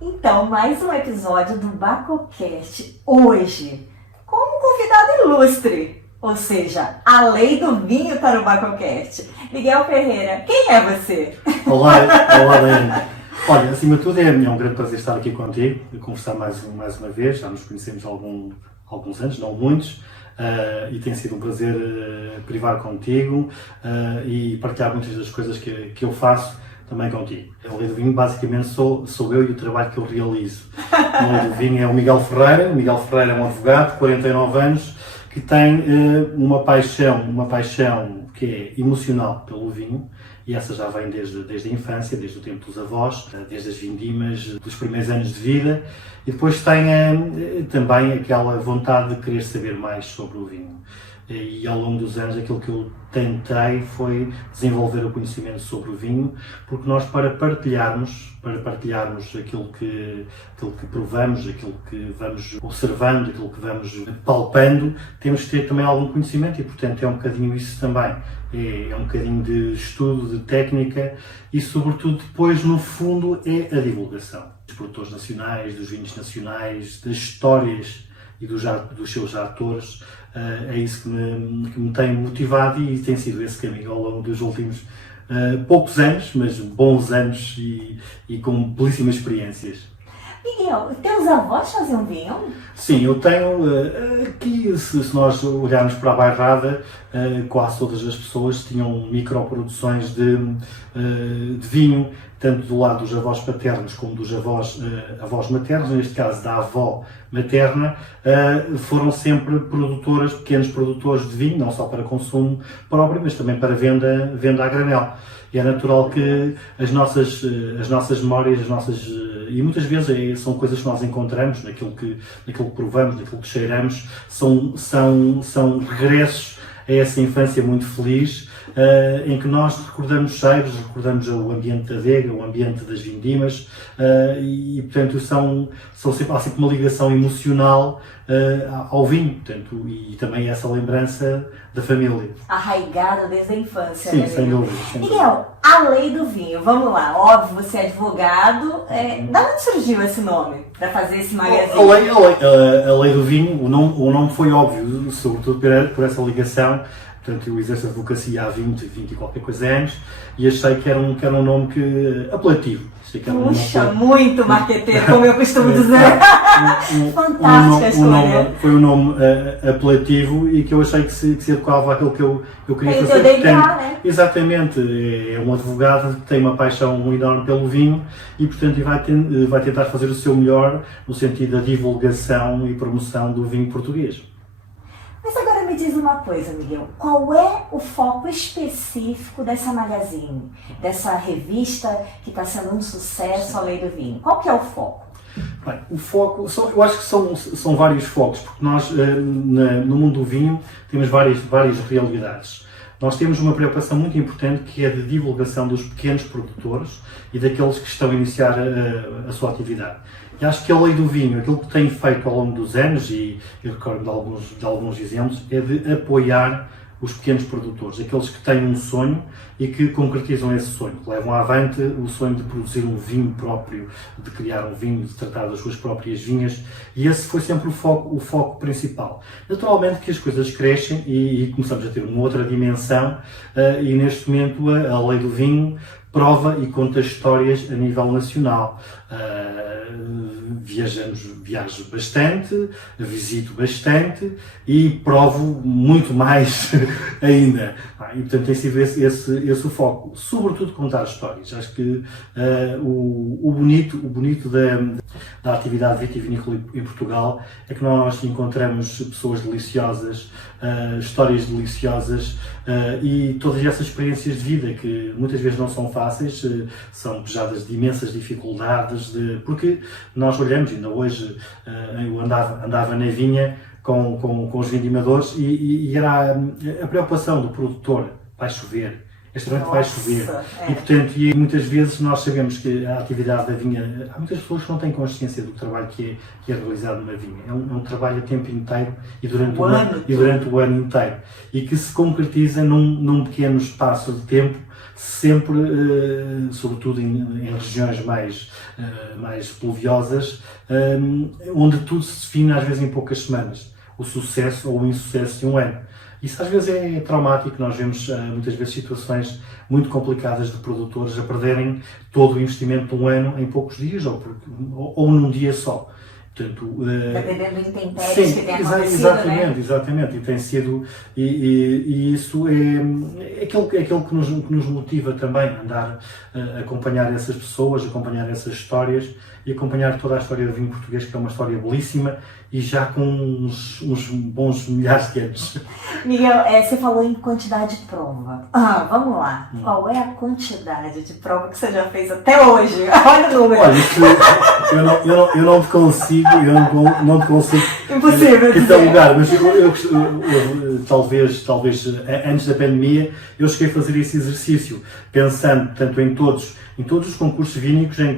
Então, mais um episódio do BacoCast hoje, com um convidado ilustre, ou seja, a lei do vinho está no BacoCast. Miguel Ferreira, quem é você? Olá, Daiane. Olha, acima de tudo é um grande prazer estar aqui contigo e conversar mais uma vez. Já nos conhecemos há alguns anos, não muitos, e tem sido um prazer privar contigo e partilhar muitas das coisas que eu faço também contigo. A Lei do Vinho basicamente sou eu e o trabalho que eu realizo. A Lei do Vinho é o Miguel Ferreira. O Miguel Ferreira é um advogado de 49 anos que tem uma paixão que é emocional pelo vinho, e essa já vem desde a infância, desde o tempo dos avós, desde as vindimas, dos primeiros anos de vida, e depois tem também aquela vontade de querer saber mais sobre o vinho. E ao longo dos anos aquilo que eu tentei foi desenvolver o conhecimento sobre o vinho, porque nós para partilharmos aquilo que provamos, aquilo que vamos observando, aquilo que vamos palpando, temos que ter também algum conhecimento e, portanto, é um bocadinho isso também. É um bocadinho de estudo, de técnica e, sobretudo, depois, no fundo, é a divulgação dos produtores nacionais, dos vinhos nacionais, das histórias e dos seus atores. É isso que me tem motivado e tem sido esse caminho ao longo dos últimos poucos anos, mas bons anos e com belíssimas experiências. Miguel, teus avós faziam vinho? Sim, eu tenho aqui, se nós olharmos para a bairrada, quase todas as pessoas tinham microproduções de vinho, tanto do lado dos avós paternos como dos avós maternos, neste caso da avó materna, foram sempre pequenos produtores de vinho, não só para consumo próprio, mas também para venda a granel. E é natural que as nossas memórias, e muitas vezes são coisas que nós encontramos naquilo que provamos, naquilo que cheiramos, são regressos a essa infância muito feliz, em que nós recordamos cheiros, recordamos o ambiente da adega, o ambiente das vindimas, e portanto há sempre uma ligação emocional ao vinho, portanto, e também essa lembrança da família. Arraigado desde a infância, sim, né? Sem dúvida. Miguel, a lei do vinho, vamos lá, óbvio, você é advogado, da onde surgiu esse nome para fazer esse magazine? A lei do vinho, o nome foi óbvio, sobretudo por essa ligação. Portanto, eu exerço a advocacia há 20 e qualquer coisa anos e achei que era um nome apelativo. Puxa, muito marqueteiro, como eu costumo dizer. Fantástica escolha. Foi um nome apelativo e que eu achei que se adequava àquilo que eu queria fazer. Né? Exatamente, é um advogado que tem uma paixão enorme pelo vinho e, portanto, vai tentar fazer o seu melhor no sentido da divulgação e promoção do vinho português. Mas agora me diz uma coisa, Miguel, qual é o foco específico dessa magazine, dessa revista que está sendo um sucesso, a Lei do Vinho? Qual que é o foco? Bem, o foco, eu acho que são vários focos, porque nós no mundo do vinho temos várias realidades. Nós temos uma preocupação muito importante que é de divulgação dos pequenos produtores e daqueles que estão a iniciar a sua atividade. E acho que a Lei do Vinho, aquilo que tem feito ao longo dos anos, e eu recordo de alguns exemplos, é de apoiar os pequenos produtores, aqueles que têm um sonho e que concretizam esse sonho, que levam avante o sonho de produzir um vinho próprio, de criar um vinho, de tratar das suas próprias vinhas, e esse foi sempre o foco principal. Naturalmente que as coisas crescem e começamos a ter uma outra dimensão, e neste momento a Lei do Vinho prova e conta histórias a nível nacional. Viajo bastante, visito bastante e provo muito mais ainda. E portanto tem sido esse o foco, sobretudo contar histórias. Acho que o bonito da atividade vitivinícola em Portugal é que nós encontramos pessoas deliciosas, histórias deliciosas e todas essas experiências de vida que muitas vezes não são fáceis, são pejadas de imensas dificuldades, porque nós olhamos, ainda hoje eu andava na vinha com os vindimadores e era a preocupação do produtor: vai chover, este momento vai chover. E portanto, muitas vezes nós sabemos que a atividade da vinha, há muitas pessoas que não têm consciência do trabalho que é realizado numa vinha. É um trabalho a tempo inteiro e durante o ano inteiro, e que se concretiza num pequeno espaço de tempo, sempre, sobretudo em regiões mais pluviosas, onde tudo se define às vezes em poucas semanas, o sucesso ou o insucesso de um ano. Isso às vezes é traumático, nós vemos muitas vezes situações muito complicadas de produtores a perderem todo o investimento de um ano em poucos dias ou num dia só. Portanto, dependendo do intempéries que tem acontecido, exatamente, né? exatamente, e tem sido, e isso é aquilo que nos motiva também a andar, a acompanhar essas pessoas, acompanhar essas histórias e acompanhar toda a história do vinho português, que é uma história belíssima e já com uns bons milhares de anos. Miguel, você falou em quantidade de prova. Vamos lá. Qual é a quantidade de prova que você já fez até hoje? Olha o número. Olha, isso, eu não te consigo, não te consigo. Impossível. Então, lugar, mas talvez antes da pandemia eu cheguei a fazer esse exercício, pensando tanto em todos os concursos vínicos em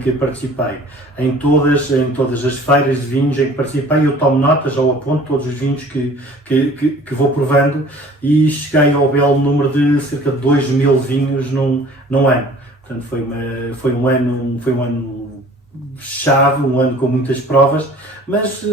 que participei, em todas as feiras de vinhos em que participei, eu tomo notas ou aponto todos os vinhos que vou provando e cheguei ao belo número de cerca de 2.000 vinhos num ano. Portanto, foi um ano chave, um ano com muitas provas, mas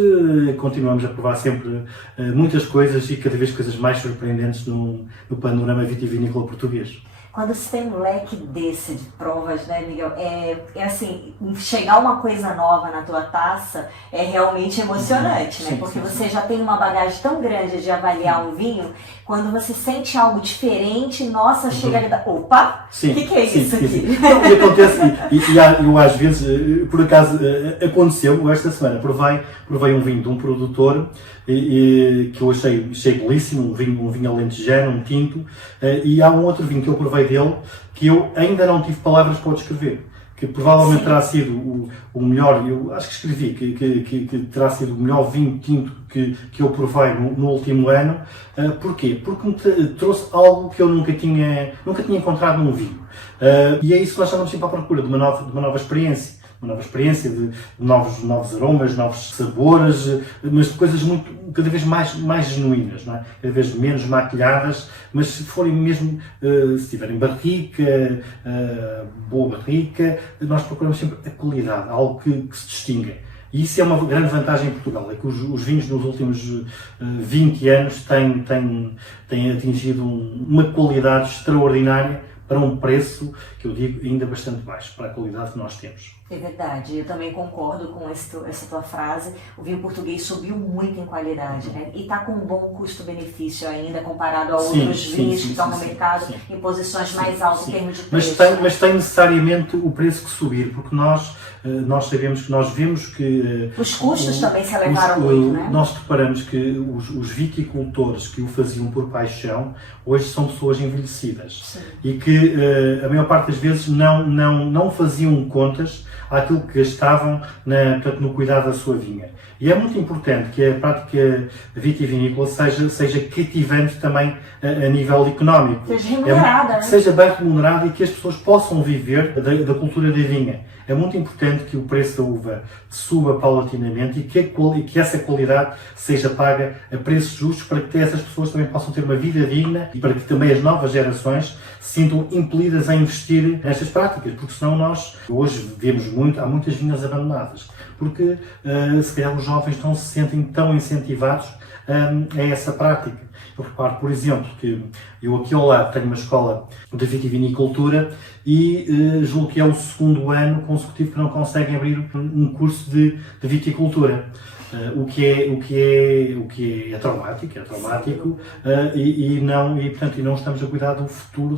continuamos a provar sempre muias coisas e cada vez coisas mais surpreendentes no panorama vitivinícola português. Quando você tem um leque desse de provas, né, Miguel, é assim, chegar uma coisa nova na tua taça é realmente emocionante, né? Sim, Porque sim, você já tem uma bagagem tão grande de avaliar um vinho, quando você sente algo diferente, nossa, chega ali, opa, o que é isso aqui? Sim. Então, e acontece, eu às vezes, por acaso, aconteceu, esta semana, provei um vinho de um produtor que eu achei belíssimo, um vinho alentejano, um tinto, e há um outro vinho que eu provei dele que eu ainda não tive palavras para o descrever, que provavelmente terá sido o melhor, eu acho que escrevi que terá sido o melhor vinho tinto que eu provei no último ano. Porquê? Porque me trouxe algo que eu nunca tinha encontrado num vinho. E é isso que nós estamos sempre à procura, de uma nova experiência. Uma nova experiência de novos aromas, novos sabores, mas de coisas cada vez mais genuínas, não é? Cada vez menos maquilhadas, mas se forem mesmo, se tiverem barrica, boa barrica, nós procuramos sempre a qualidade, algo que se distinga. E isso é uma grande vantagem em Portugal, é que os vinhos nos últimos 20 anos têm atingido uma qualidade extraordinária para um preço, que eu digo, ainda bastante baixo, para a qualidade que nós temos. É verdade, eu também concordo com essa tua frase. O vinho português subiu muito em qualidade, né? E está com um bom custo-benefício ainda comparado a outros vinhos que estão no mercado em posições mais altas em termos de preço. Mas tem necessariamente o preço que subir, porque nós sabemos que nós vemos que... Os custos também se elevaram muito, né? Nós reparamos que os viticultores que o faziam por paixão, hoje são pessoas envelhecidas. Sim. E que a maior parte das vezes não faziam contas àquilo que gastavam portanto, no cuidado da sua vinha. E é muito importante que a prática vitivinícola seja cativante também a nível económico. Seja remunerada, né? Seja bem remunerada e que as pessoas possam viver da cultura da vinha. É muito importante que o preço da uva suba paulatinamente e que essa qualidade seja paga a preços justos para que essas pessoas também possam ter uma vida digna e para que também as novas gerações se sintam impelidas a investir nestas práticas, porque senão nós hoje vemos há muitas vinhas abandonadas, porque se calhar os jovens não se sentem tão incentivados a essa prática. Eu reparo, por exemplo, que eu aqui ao lado tenho uma escola de vitivinicultura e julgo que é o segundo ano consecutivo que não conseguem abrir um curso de viticultura. O que é traumático, portanto, não estamos a cuidar do futuro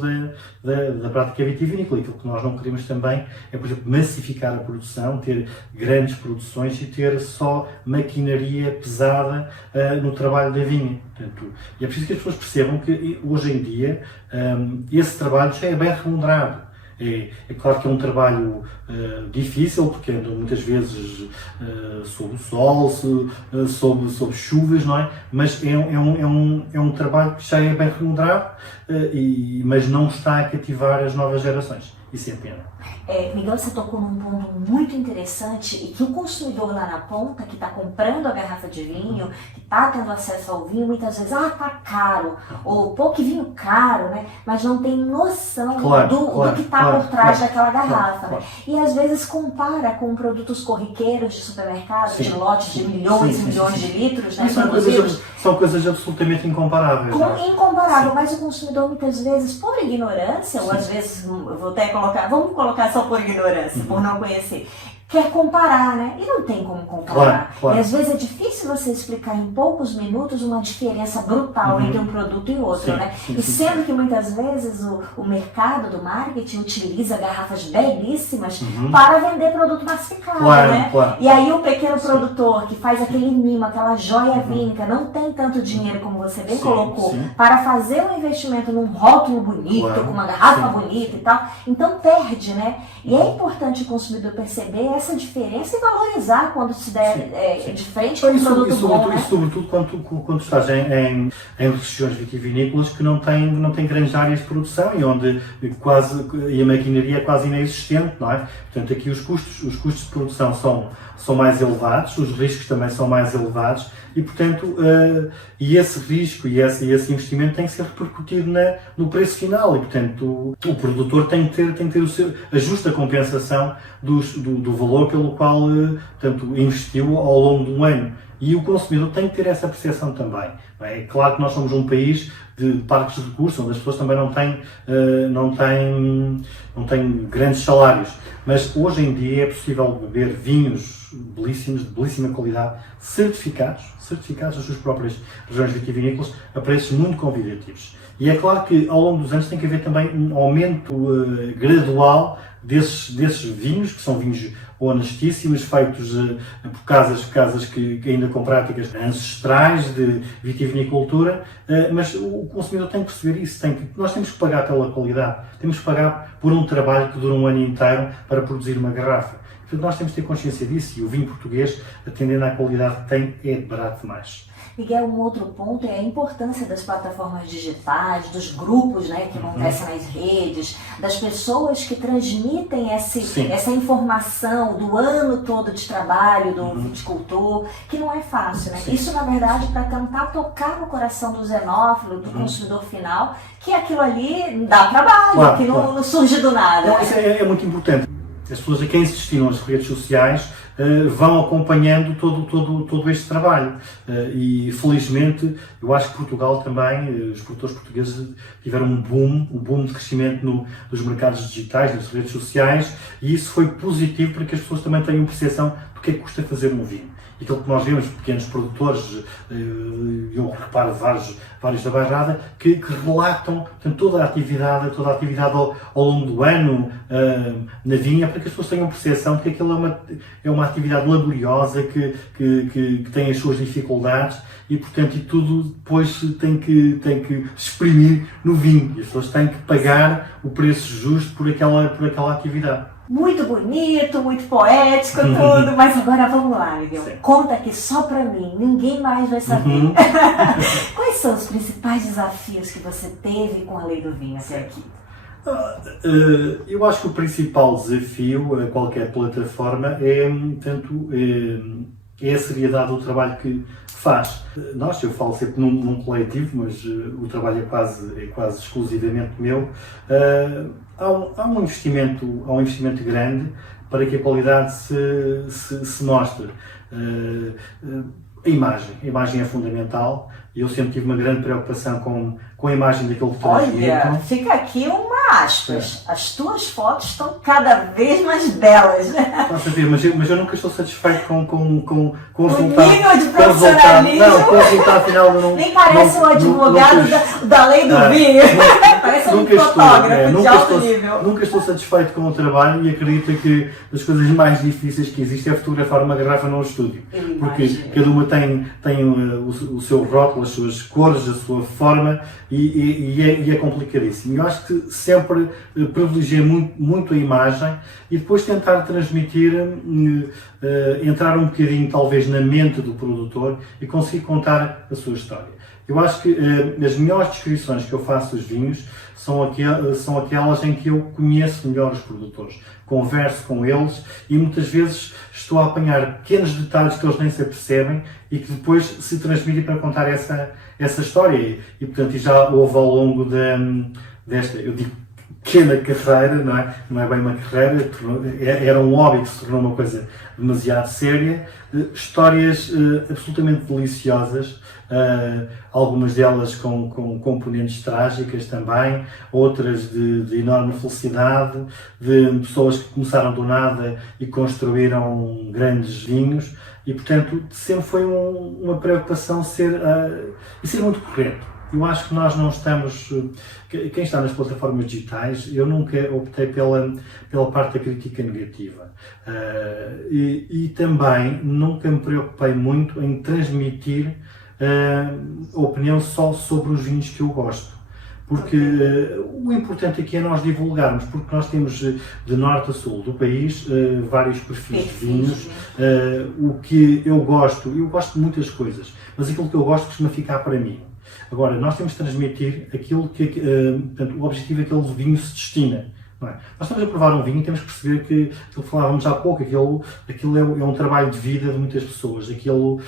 da prática vitivinícola. Aquilo que nós não queremos também é, por exemplo, massificar a produção, ter grandes produções e ter só maquinaria pesada no trabalho da vinha. Portanto, e é preciso que as pessoas percebam que hoje em dia esse trabalho já é bem remunerado. É claro que é um trabalho difícil, porque andam muitas vezes sob o sol, sob chuvas, não é? Mas é um trabalho que já é bem remunerado, mas não está a cativar as novas gerações. isso é pena. Miguel, você tocou num ponto muito interessante e que o consumidor lá na ponta, que está comprando a garrafa de vinho, que está tendo acesso ao vinho, muitas vezes, tá caro, ou pô, que vinho caro, né? Mas não tem noção do que está por trás daquela garrafa. Né? E às vezes compara com produtos corriqueiros de supermercado, de lotes de milhões e milhões de litros, né? São coisas absolutamente incomparáveis. Incomparável, mas o consumidor muitas vezes, por ignorância, ou às vezes, vou até vamos colocar só por ignorância, por não conhecer, quer comparar, né? E não tem como comparar. E às vezes é difícil você explicar em poucos minutos uma diferença brutal entre um produto e outro, né? Sendo que muitas vezes o mercado do marketing utiliza garrafas belíssimas para vender produto massificado, né? E aí o pequeno produtor que faz aquele mimo, aquela joia vínica, não tem tanto dinheiro, como você bem colocou, para fazer um investimento num rótulo bonito, com uma garrafa bonita e tal, então perde, né? E é importante o consumidor perceber essa diferença e valorizar quando se der de frente com um produto bom, né? E sobretudo quando estás em regiões vitivinícolas que não têm grandes áreas de produção e onde a maquinaria é quase inexistente, não é? Portanto, aqui os custos de produção são mais elevados, os riscos também são mais elevados e, portanto, esse risco e esse investimento tem que ser repercutido no preço final e, portanto, o produtor tem que ter a justa compensação do valor pelo qual, portanto, investiu ao longo de um ano. E o consumidor tem que ter essa percepção também. É claro que nós somos um país de parques de recursos, onde as pessoas também não têm grandes salários. Mas hoje em dia é possível beber vinhos belíssimos, de belíssima qualidade, certificados das suas próprias regiões vitivinícolas, a preços muito convidativos. E é claro que ao longo dos anos tem que haver também um aumento gradual desses vinhos, que são vinhos honestíssimos, feitos por casas que ainda com práticas ancestrais de vitivinicultura, mas o consumidor tem que perceber isso, nós temos que pagar pela qualidade, temos que pagar por um trabalho que dura um ano inteiro para produzir uma garrafa. Portanto, nós temos que ter consciência disso e o vinho português, atendendo à qualidade que tem, é barato demais. Miguel, um outro ponto é a importância das plataformas digitais, dos grupos, né, que acontecem nas redes, das pessoas que transmitem essa informação do ano todo de trabalho do viticultor, que não é fácil, né? Isso, na verdade, para tentar tocar no coração do zenófilo, do consumidor final, que aquilo ali dá trabalho, não surge do nada. Não, isso é muito importante. As pessoas a quem assistiram às redes sociais vão acompanhando todo este trabalho e felizmente eu acho que Portugal também, os produtores portugueses tiveram um boom de crescimento nos mercados digitais, nas redes sociais, e isso foi positivo para que as pessoas também tenham percepção do que é que custa fazer um vinho. E aquilo que nós vemos, pequenos produtores, eu reparo vários da Bairrada, que relatam, portanto, toda a atividade ao longo do ano na vinha, para que as pessoas tenham percepção de que aquilo é uma atividade laboriosa, que tem as suas dificuldades e, portanto, tudo depois tem que exprimir no vinho. E as pessoas têm que pagar o preço justo por aquela atividade. Muito bonito, muito poético, tudo, mas agora vamos lá, Miguel. Conta aqui só pra mim, ninguém mais vai saber. Quais são os principais desafios que você teve com a Lei do Vinho até aqui? Eu acho que o principal desafio a qualquer plataforma é a seriedade do trabalho que faz. Eu falo sempre num coletivo, mas o trabalho é quase exclusivamente meu. Há um investimento grande para que a qualidade se mostre. A imagem é fundamental e eu sempre tive uma grande preocupação com a imagem daquele que transmito. Olha, fica aqui uma aspas. As tuas fotos estão cada vez mais belas. Posso ver, mas eu nunca estou satisfeito com o resultado. O nível de profissionalismo. Com o resultado final não. Nem parece o advogado da lei do vinho. Parece um fotógrafo de alto nível. Nunca estou satisfeito com o trabalho e acredito que das coisas mais difíceis que existem é fotografar uma garrafa num estúdio. Porque cada uma tem o seu rótulo, as suas cores, a sua forma e é complicadíssimo. Eu acho que sempre privilegiei muito a imagem e depois tentar transmitir, entrar um bocadinho talvez na mente do produtor e conseguir contar a sua história. Eu acho que as melhores descrições que eu faço dos vinhos são aquelas em que eu conheço melhor os produtores, converso com eles e muitas vezes estou a apanhar pequenos detalhes que eles nem se apercebem e que depois se transmitem para contar essa história. E portanto, já houve ao longo desta, eu digo, pequena carreira, não é bem uma carreira, era um hobby que se tornou uma coisa demasiado séria, histórias absolutamente deliciosas, algumas delas com componentes trágicas também, outras de enorme felicidade, de pessoas que começaram do nada e construíram grandes vinhos, e portanto sempre foi uma preocupação ser muito correto. Eu acho que nós não estamos, quem está nas plataformas digitais, eu nunca optei pela parte da crítica negativa. E também nunca me preocupei muito em transmitir a opinião só sobre os vinhos que eu gosto. Porque o importante aqui é nós divulgarmos, porque nós temos de norte a sul do país vários perfis de vinhos. O que eu gosto de muitas coisas, mas aquilo que eu gosto costuma ficar para mim. Agora, nós temos de transmitir aquilo que, portanto, o objetivo a que aquele vinho se destina. Não é? Nós estamos a provar um vinho e temos que perceber que, aquilo que falávamos há pouco, aquilo é um trabalho de vida de muitas pessoas, aquilo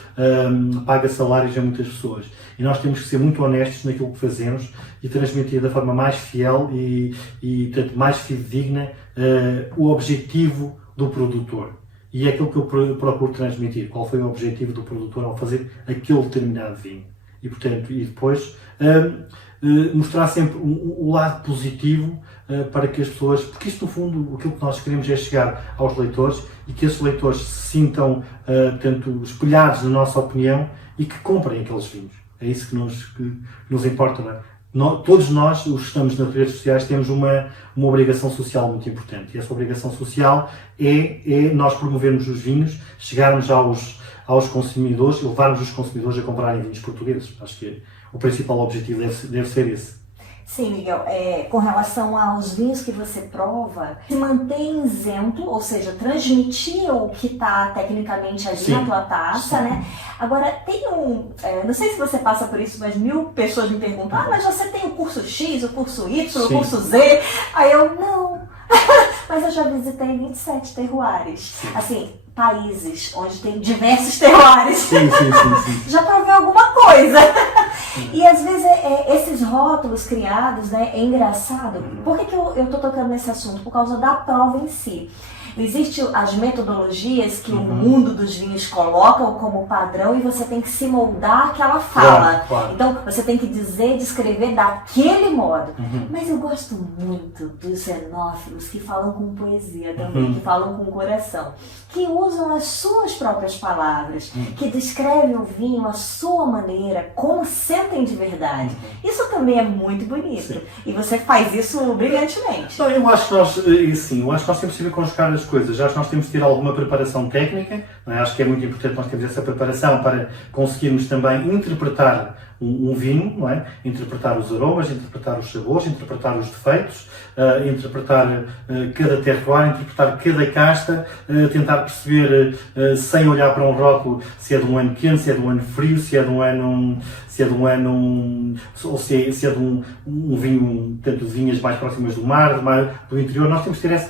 paga salários a muitas pessoas. E nós temos que ser muito honestos naquilo que fazemos e transmitir da forma mais fiel e portanto, mais fidedigna o objetivo do produtor. E é aquilo que eu procuro transmitir. Qual foi o objetivo do produtor ao fazer aquele determinado vinho. E, portanto, e depois mostrar sempre o lado positivo para que as pessoas, porque isto no fundo, aquilo que nós queremos é chegar aos leitores e que esses leitores se sintam, portanto, espelhados na nossa opinião e que comprem aqueles vinhos. É isso que nos importa, não é? Todos nós, os que estamos nas redes sociais, temos uma obrigação social muito importante. E essa obrigação social é nós promovermos os vinhos, chegarmos aos consumidores e levarmos os consumidores a comprarem vinhos portugueses. Acho que o principal objetivo deve ser esse. Sim, Miguel, com relação aos vinhos que você prova, se mantém isento, ou seja, transmitir o que está tecnicamente ali na tua taça, né? Agora, tem não sei se você passa por isso, mas 1000 pessoas me perguntam, mas você tem o curso X, o curso Y, o curso Z? Aí eu, não, mas eu já visitei 27 terroirs, assim, países onde tem diversos terroirs. Sim. Já provei alguma coisa. E às vezes esses rótulos criados, né, é engraçado. Por que eu estou tocando nesse assunto? Por causa da prova em si. Existem as metodologias que o mundo dos vinhos colocam como padrão e você tem que se moldar àquela fala. Claro. Então você tem que descrever daquele modo. Mas eu gosto muito dos enófilos que falam com poesia também, que falam com coração, que usam as suas próprias palavras, que descrevem o vinho à sua maneira, como sentem de verdade. Isso também é muito bonito. Sim. E você faz isso brilhantemente. Não, eu acho que nós temos que saber conjugar as coisas. Acho que nós temos que ter alguma preparação técnica. Não é? Acho que é muito importante nós termos essa preparação para conseguirmos também interpretar um vinho, não é? Interpretar os aromas, interpretar os sabores, interpretar os defeitos, interpretar cada terroir, interpretar cada casta, tentar perceber, sem olhar para um rótulo, se é de um ano quente, se é de um ano frio, se é de um ano ou se é de um vinho, portanto, de vinhas mais próximas do mar, do interior. Nós temos que ter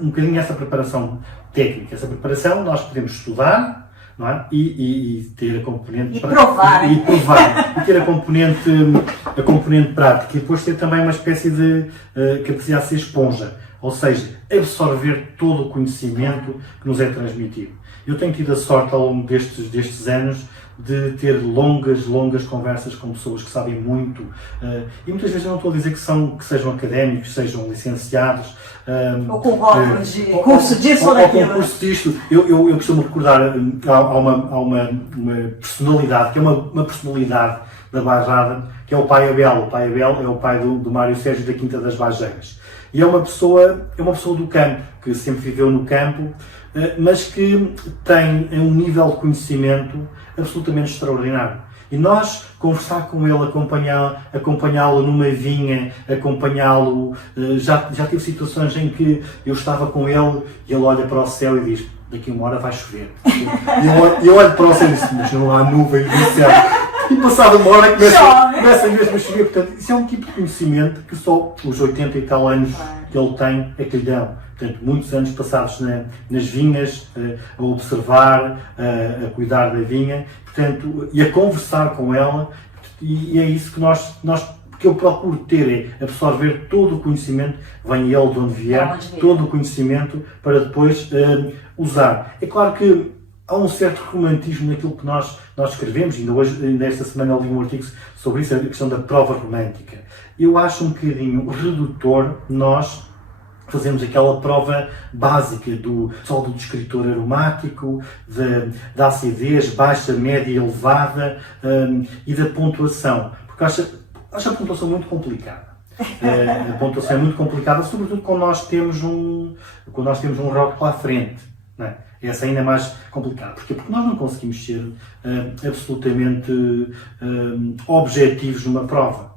um bocadinho essa preparação técnica. Essa preparação nós podemos estudar, não é? E ter a componente... E provar. E ter a componente prática. E depois ter também uma espécie de capacidade de ser esponja. Ou seja, absorver todo o conhecimento que nos é transmitido. Eu tenho tido a sorte ao longo destes anos de ter longas conversas com pessoas que sabem muito, e muitas vezes eu não estou a dizer que sejam académicos, que sejam licenciados, ou com rótulos de curso disso ou daquilo. Ou com curso disto. Eu costumo recordar, há uma personalidade, que é uma personalidade da Bajada, que é o pai Abel. O pai Abel é o pai do Mário Sérgio da Quinta das Bajeiras. E é uma pessoa do campo, que sempre viveu no campo, mas que tem um nível de conhecimento absolutamente extraordinário. E nós, conversar com ele, acompanhá-lo numa vinha, acompanhá-lo, já tive situações em que eu estava com ele e ele olha para o céu e diz: daqui a uma hora vai chover. E eu olho para o céu e digo: mas não há nuvens no céu. E passado uma hora Chove. começa mesmo a chover. Portanto, isso é um tipo de conhecimento que só os 80 e tal anos que ele tem é que lhe dão. Portanto, muitos anos passados nas vinhas, a observar, a cuidar da vinha, portanto, e a conversar com ela, e é isso que eu procuro ter, é absorver todo o conhecimento, venha ele de onde vier, todo o conhecimento para depois usar. É claro que há um certo romantismo naquilo que nós escrevemos, ainda esta semana eu li um artigo sobre isso, a questão da prova romântica. Eu acho um bocadinho redutor nós fazemos aquela prova básica só do descritor aromático, da acidez baixa, média e elevada e da pontuação. Porque acho a pontuação muito complicada. A pontuação é muito complicada, sobretudo quando nós temos um rótulo à frente. Não é? Essa ainda é mais complicada. Porquê? Porque nós não conseguimos ser absolutamente objetivos numa prova.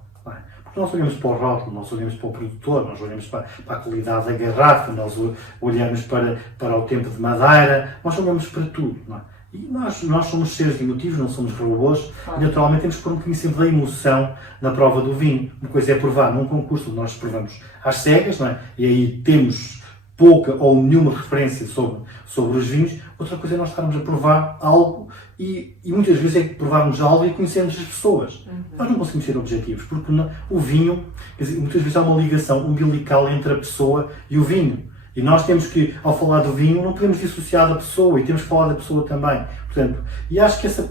Nós olhamos para o rótulo, nós olhamos para o produtor, nós olhamos para a qualidade da garrafa, nós olhamos para o tempo de madeira, nós olhamos para tudo. Não é? E nós somos seres emotivos, não somos robôs, e naturalmente temos que pôr um bocadinho sempre da emoção na prova do vinho. Uma coisa é provar num concurso, nós provamos às cegas, não é? E aí temos pouca ou nenhuma referência sobre os vinhos. Outra coisa é nós estarmos a provar algo e muitas vezes é provarmos algo e conhecermos as pessoas. Nós não conseguimos ser objetivos, porque o vinho, quer dizer, muitas vezes há uma ligação umbilical entre a pessoa e o vinho. E nós temos que, ao falar do vinho, não podemos dissociar da pessoa e temos que falar da pessoa também. Portanto,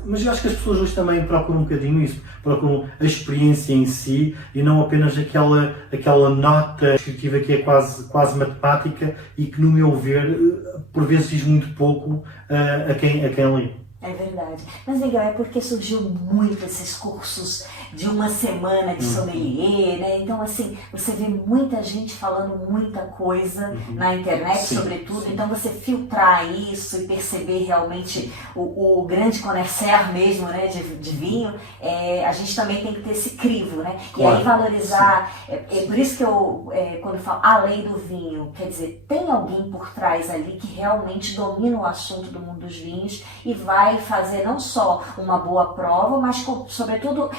mas eu acho que as pessoas hoje também procuram um bocadinho isso, procuram a experiência em si e não apenas aquela nota descritiva que é quase matemática e que, no meu ver, por vezes diz muito pouco a quem lê. É verdade. Mas, Miguel, é porque surgiu muito esses cursos de uma semana de sommelier, né? Então, assim, você vê muita gente falando muita coisa na internet, Sim, sobretudo. sim. Então, você filtrar isso e perceber realmente o grande conhecer mesmo, né, de vinho, a gente também tem que ter esse crivo, né? Claro. E aí valorizar. É por isso que eu, quando eu falo a lei do vinho, quer dizer, tem alguém por trás ali que realmente domina o assunto do mundo dos vinhos e vai fazer não só uma boa prova, mas sobretudo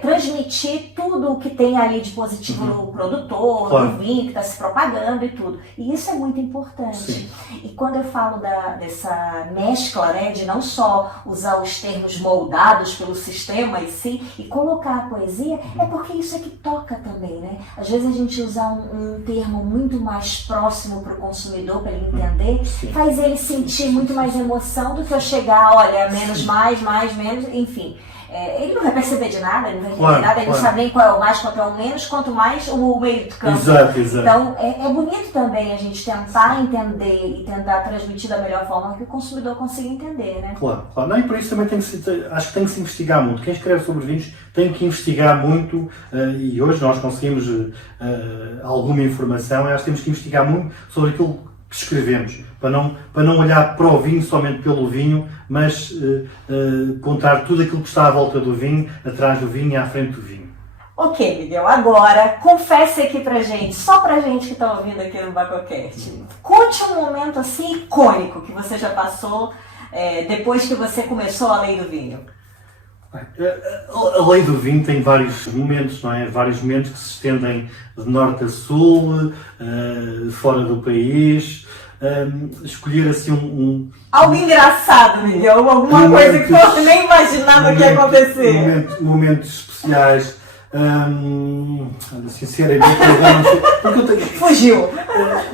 transmitir tudo o que tem ali de positivo no produtor, Claro. no vinho que está se propagando e tudo. E isso é muito importante. Sim. E quando eu falo dessa mescla, né, de não só usar os termos moldados pelo sistema em si e colocar a poesia, é porque isso é que toca também, né? Às vezes a gente usar um termo muito mais próximo para o consumidor, para ele entender, faz ele sentir muito mais emoção do que eu chegar, olha, menos, mais, menos, enfim. Ele não vai perceber de nada, ele não vai entender nada, ele não sabe nem qual é o mais, qual é o menos, quanto mais o meio do campo. Exato. Então, é bonito também a gente tentar entender e tentar transmitir da melhor forma que o consumidor consiga entender, né? Claro. Não, e por isso também acho que tem que se investigar muito. Quem escreve sobre vinhos tem que investigar muito e hoje nós conseguimos alguma informação, acho que temos que investigar muito sobre aquilo que escrevemos, para não olhar para o vinho somente pelo vinho, mas contar tudo aquilo que está à volta do vinho, atrás do vinho e à frente do vinho. Ok, Miguel, agora confesse aqui pra gente, só pra gente que tá ouvindo aqui no Bacocast, conte um momento assim icônico que você já passou depois que você começou a lei do vinho. A lei do vinho tem vários momentos, não é? Vários momentos que se estendem de norte a sul, fora do país. Escolher assim algo engraçado, Miguel, alguma coisa que você nem imaginava que ia acontecer. Momentos especiais. Sinceramente, não sei. Porque eu tenho, fugiu.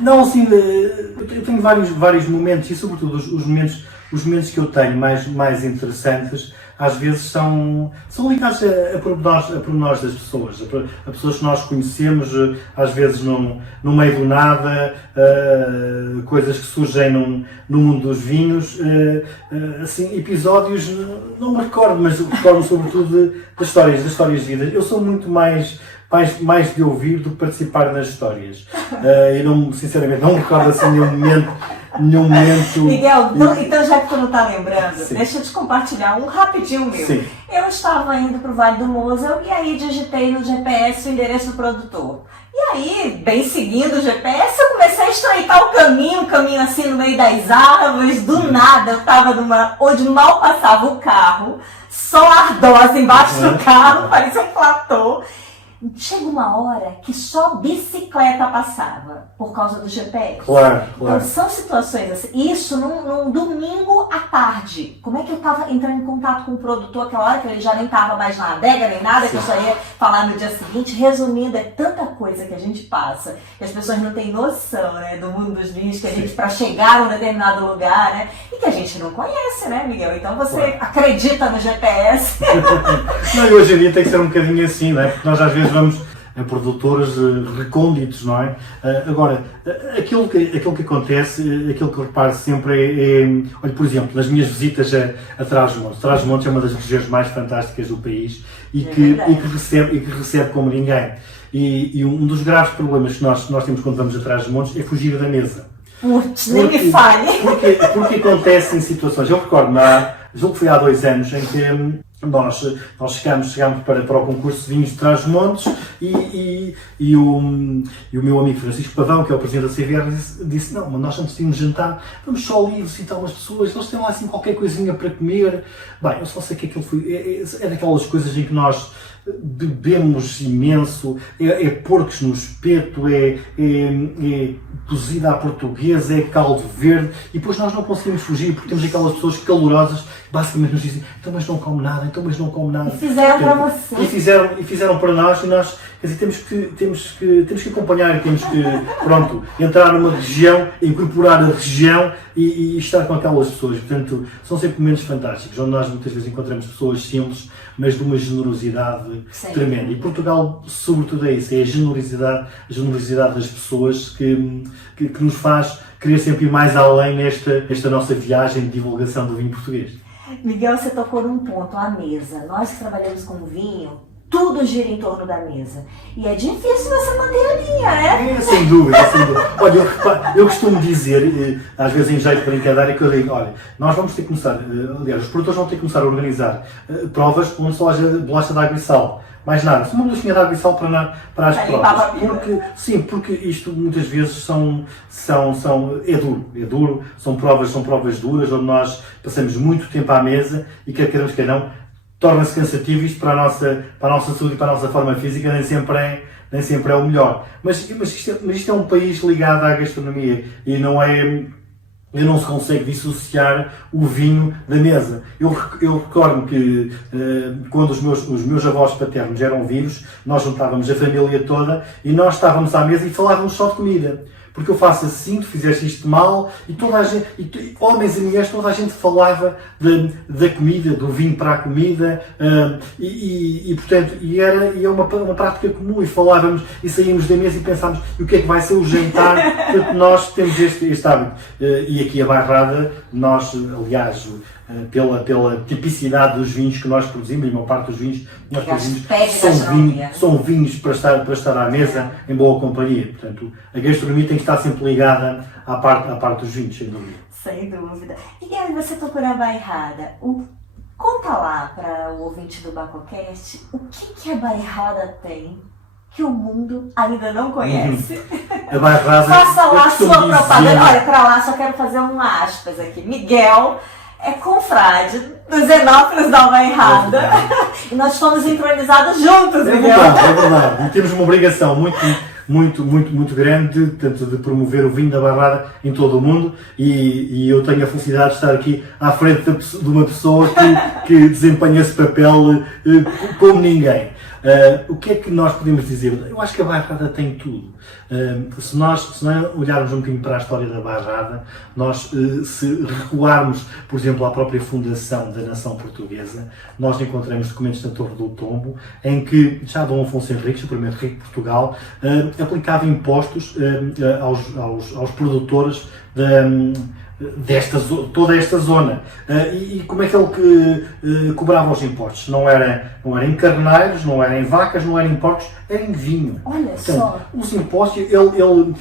Não, assim, eu tenho vários momentos e, sobretudo, os momentos que eu tenho mais interessantes, às vezes são ligados a pormenores das pessoas, a pessoas que nós conhecemos, às vezes no meio do nada, coisas que surgem no mundo dos vinhos, assim, episódios, não me recordo, mas recordo sobretudo das histórias de vida. Eu sou muito mais de ouvir do que participar nas histórias. Eu sinceramente não me recordo assim nenhum momento nenhum momento. Miguel, então já que tu não está lembrando, Sim. deixa eu te compartilhar um rapidinho meu. Sim. Eu estava indo para o Vale do Mosel e aí digitei no GPS o endereço do produtor. E aí, bem seguindo o GPS, eu comecei a estreitar o caminho assim no meio das árvores. Do nada, eu estava onde mal passava o carro, só ardosa embaixo do carro, parecia um platô. Chega uma hora que só bicicleta passava por causa do GPS. Claro. Então são situações assim. Isso num domingo à tarde. Como é que eu estava entrando em contato com o produtor aquela hora que ele já nem estava mais na adega nem nada, que eu só ia falar no dia seguinte. Resumindo, é tanta coisa que a gente passa, que as pessoas não têm noção, né, do mundo dos vinhos, que a gente, para chegar a um determinado lugar, né, e que a gente não conhece, né, Miguel? Então você acredita no GPS. Não, e hoje em dia tem que ser um bocadinho assim, não é? Porque nós às vezes vamos a produtores recônditos, não é? Agora, aquilo que acontece, aquilo que eu reparo sempre olha, por exemplo, nas minhas visitas a Trás-os-Montes. Trás-os-Montes é uma das regiões mais fantásticas do país e que recebe como ninguém. E um dos graves problemas que nós temos quando vamos a Trás-os-Montes é fugir da mesa. Putz, nem me fale. Porque acontece em situações. Eu recordo, julgo que foi há 2 anos, em que nós chegámos para o concurso de vinhos de Trás-os-Montes e o meu amigo Francisco Pavão, que é o presidente da CVR, disse: não, mas nós antes de irmos jantar, vamos só ali visitar umas pessoas, eles têm lá assim qualquer coisinha para comer. Bem, eu só sei que aquilo foi, é daquelas coisas em que nós bebemos imenso, é porcos no espeto, é cozida à portuguesa, é caldo verde, e depois nós não conseguimos fugir porque temos aquelas pessoas calorosas que basicamente nos dizem: então mas não come nada, então mas não come nada. E fizeram para você. E fizeram para nós, e nós, quer dizer, temos que acompanhar, temos que, pronto, entrar numa região, incorporar a região e estar com aquelas pessoas. Portanto, são sempre momentos fantásticos, onde nós muitas vezes encontramos pessoas simples, mas de uma generosidade tremenda. E Portugal, sobretudo, é isso, é a generosidade das pessoas que nos faz querer sempre ir mais além nesta nossa viagem de divulgação do vinho português. Miguel, você tocou num ponto, a mesa. Nós que trabalhamos com vinho, tudo gira em torno da mesa. E é difícil você manter a linha, né? Sem dúvida. Olha, eu costumo dizer, às vezes em jeito de brincadeira, que eu digo: olha, nós vamos ter que começar, aliás, os produtores vão ter que começar a organizar provas onde só haja bolacha de água e sal. Mais nada, só uma bolachinha de água e sal para as provas. Porque isto muitas vezes é duro. São provas duras, onde nós passamos muito tempo à mesa e quer queiramos, quer não, torna-se cansativo. Isto para a nossa saúde e para a nossa forma física nem sempre é o melhor. Mas isto é um país ligado à gastronomia e não se consegue dissociar o vinho da mesa. Eu recordo que quando os meus avós paternos eram vivos, nós juntávamos a família toda e nós estávamos à mesa e falávamos só de comida. Porque eu faço assim, tu fizeste isto mal, e toda a gente, homens e mulheres, toda a gente falava da comida, do vinho para a comida, portanto, é uma prática comum, e falávamos, e saímos da mesa e pensávamos: e o que é que vai ser o jantar? Portanto, nós temos este hábito. E aqui a Bairrada, nós, aliás, pela tipicidade dos vinhos que nós produzimos, e uma parte dos vinhos que nós produzimos são vinhos para estar à mesa em boa companhia. Portanto, a gastronomia tem que estar sempre ligada à parte dos vinhos, sem dúvida. Sem dúvida. E aí, você tocou na Bairrada. Conta lá para o ouvinte do BacoCast o que a Bairrada tem que o mundo ainda não conhece. A Bairrada, faça lá a sua propaganda. Olha, para lá, só quero fazer um aspas aqui. Miguel é confrade dos Enófilos da Bairrada. E nós fomos entronizados juntos, Miguel. É verdade. E temos uma obrigação muito grande de promover o vinho da Bairrada em todo o mundo, e eu tenho a felicidade de estar aqui à frente de uma pessoa que desempenha esse papel como ninguém. O que é que nós podemos dizer? Eu acho que a Bairrada tem tudo. Se nós olharmos um bocadinho para a história da Bairrada, se recuarmos, por exemplo, à própria fundação da nação portuguesa, nós encontramos documentos da Torre do Tombo, em que já Dom Afonso Henriques, o primeiro rei de Portugal, aplicava impostos aos produtores toda esta zona. E como é que ele cobrava os impostos? Não era em carneiros, não era em vacas, não era em porcos, era em vinho. Olha Portanto, só. os impostos, ele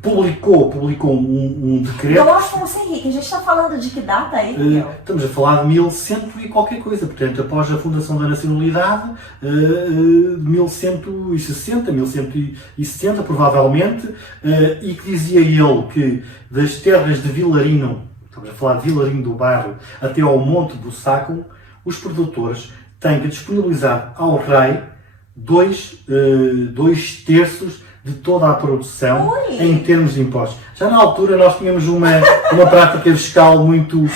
publicou um decreto. Dom Afonso Henrique, a gente está falando de que data aí, Miguel? Estamos a falar de 1100 e qualquer coisa, portanto, após a fundação da nacionalidade, 1160, provavelmente, e que dizia ele que das terras de Vilarino, estamos a falar de Vilarino do Bairro, até ao Monte Bussaco, os produtores têm que disponibilizar ao rei 2/3 de toda a produção. Ui. Em termos de impostos. Já na altura nós tínhamos uma prática fiscal muito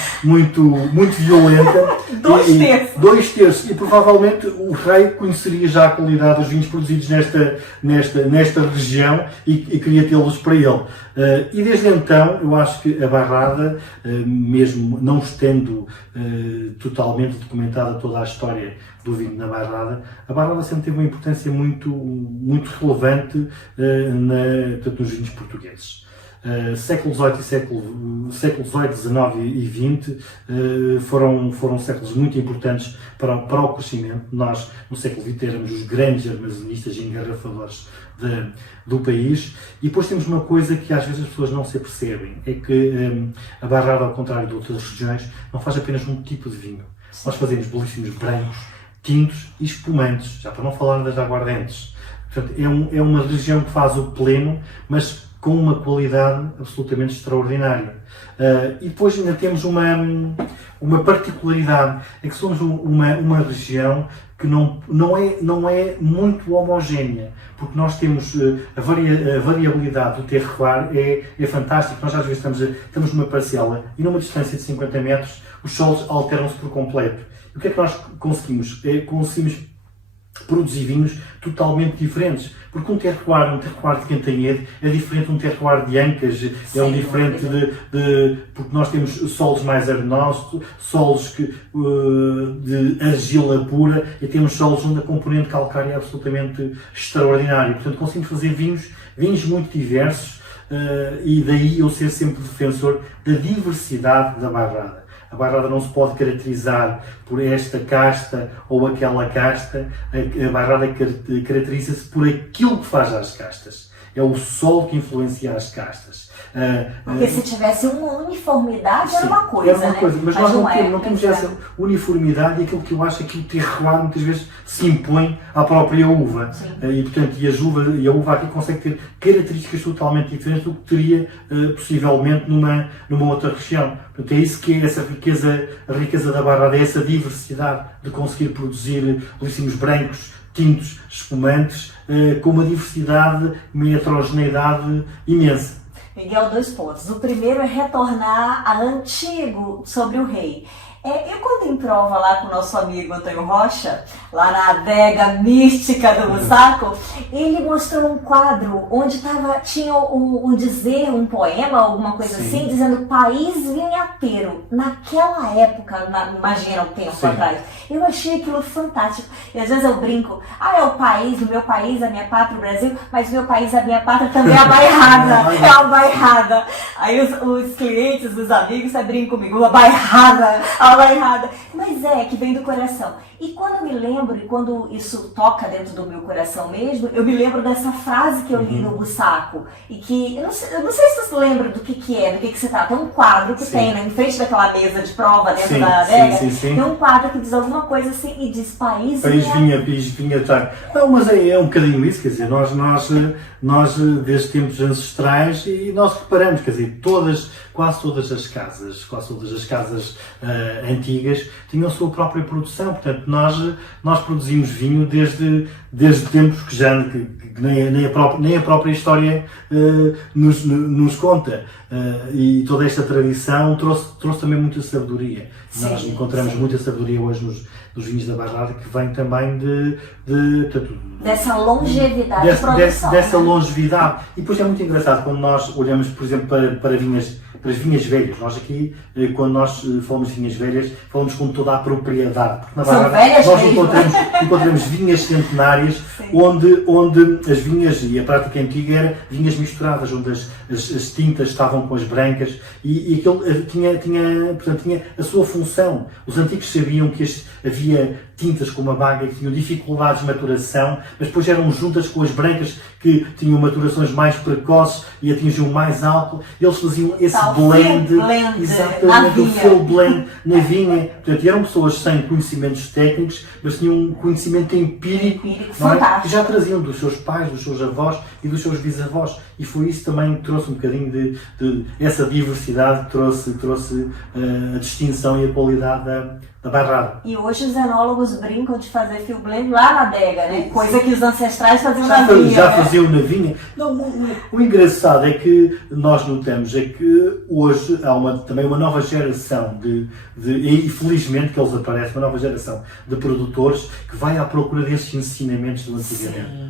violenta. 2/3. 2/3. E provavelmente o rei conheceria já a qualidade dos vinhos produzidos nesta região e queria tê-los para ele. E desde então eu acho que a Bairrada, mesmo não estando totalmente documentada toda a história do vinho na Bairrada, a Bairrada sempre teve uma importância muito relevante portanto, nos vinhos portugueses. Séculos XVIII, XIX e XX foram séculos muito importantes para o crescimento. Nós, no século XX, éramos os grandes armazenistas e engarrafadores do país. E depois temos uma coisa que às vezes as pessoas não se apercebem, é que a Bairrada, ao contrário de outras regiões, não faz apenas um tipo de vinho. Nós fazemos belíssimos brancos, tintos e espumantes, já para não falar das aguardentes. Portanto, é uma região que faz o pleno, mas com uma qualidade absolutamente extraordinária. E depois ainda temos uma particularidade, é que somos uma região que não é muito homogénea, porque nós temos a variabilidade do terroir é fantástica. Nós às vezes estamos numa parcela e numa distância de 50 metros os solos alternam-se por completo. E o que é que nós conseguimos? Conseguimos produzir vinhos totalmente diferentes, porque um terroir de Cantanhede é diferente de um terroir de Ancas, é diferente porque nós temos solos mais arenosos, solos de argila pura, e temos solos onde a componente calcária é absolutamente extraordinária. Portanto, conseguimos fazer vinhos muito diversos, e daí eu ser sempre defensor da diversidade da Bairrada. A Bairrada não se pode caracterizar por esta casta ou aquela casta. A Bairrada caracteriza-se por aquilo que faz às castas. É o sol que influencia as castas. Porque se tivesse uma uniformidade, sim, era uma coisa, era uma né? coisa, mas nós não temos essa uniformidade, e aquilo que eu acho é que o terroir muitas vezes se impõe à própria uva. E, portanto, a uva aqui consegue ter características totalmente diferentes do que teria possivelmente numa outra região. Portanto, é isso que é a riqueza da Bairrada, é essa diversidade de conseguir produzir belíssimos brancos, tintos, espumantes, com uma diversidade, uma heterogeneidade imensa. Miguel, 2 pontos. O primeiro é retornar a antigo sobre o rei. Eu quando em prova lá com o nosso amigo Antônio Rocha, lá na adega mística do Bussaco, ele mostrou um quadro onde tinha um dizer, um poema, alguma coisa sim, assim, dizendo país vinhateiro. Naquela época, imagina o tempo sim, atrás, eu achei aquilo fantástico. E às vezes eu brinco, é o país, o meu país, a minha pátria, o Brasil, mas o meu país, a minha pátria também é a Bairrada, é a Bairrada. Aí os clientes, os amigos, brincam comigo, a Bairrada, mas que vem do coração. E quando eu me lembro, e quando isso toca dentro do meu coração mesmo, eu me lembro dessa frase que eu li no Bussaco, e que, eu não sei se você lembra do que se trata. É um quadro que tem, em frente daquela mesa de prova dentro da adega, tem um quadro que diz alguma coisa assim, e diz país vinha estar. Não, mas é um bocadinho isso, quer dizer, nós desde tempos ancestrais, e nós reparamos, quer dizer, quase todas as casas antigas tinham a sua própria produção. Portanto, nós produzimos vinho desde tempos que nem a própria história nos conta. E toda esta tradição trouxe também muita sabedoria. Sim, nós encontramos muita sabedoria hoje nos vinhos da Bairrada, que vem também dessa longevidade de produção. Dessa longevidade. E depois é muito engraçado quando nós olhamos, por exemplo, para as vinhas velhas. Nós aqui, quando nós falamos de vinhas velhas, falamos com toda a propriedade. Porque na Bairrada nós encontramos vinhas centenárias praias, onde as vinhas, e a prática antiga era vinhas misturadas, onde as tintas estavam com as brancas, e aquilo portanto, tinha a sua função. Os antigos sabiam que havia tintas como a baga que tinham dificuldades de maturação, mas depois eram juntas com as brancas que tinham maturações mais precoces e atingiam mais álcool. Eles faziam esse blend, exatamente, o full blend na vinha. Portanto, eram pessoas sem conhecimentos técnicos, mas tinham um conhecimento empírico que já traziam dos seus pais, dos seus avós e dos seus bisavós. E foi isso também que trouxe um bocadinho de essa diversidade, que trouxe a distinção e a qualidade da bairrada. E hoje os enólogos brincam de fazer fio blend lá na adega, né? Coisa que os ancestrais faziam na vinha. Já faziam na vinha. Não, o engraçado é que nós notamos é que hoje há também uma nova geração e felizmente que eles aparecem, uma nova geração de produtores que vai à procura desses ensinamentos do antigamente.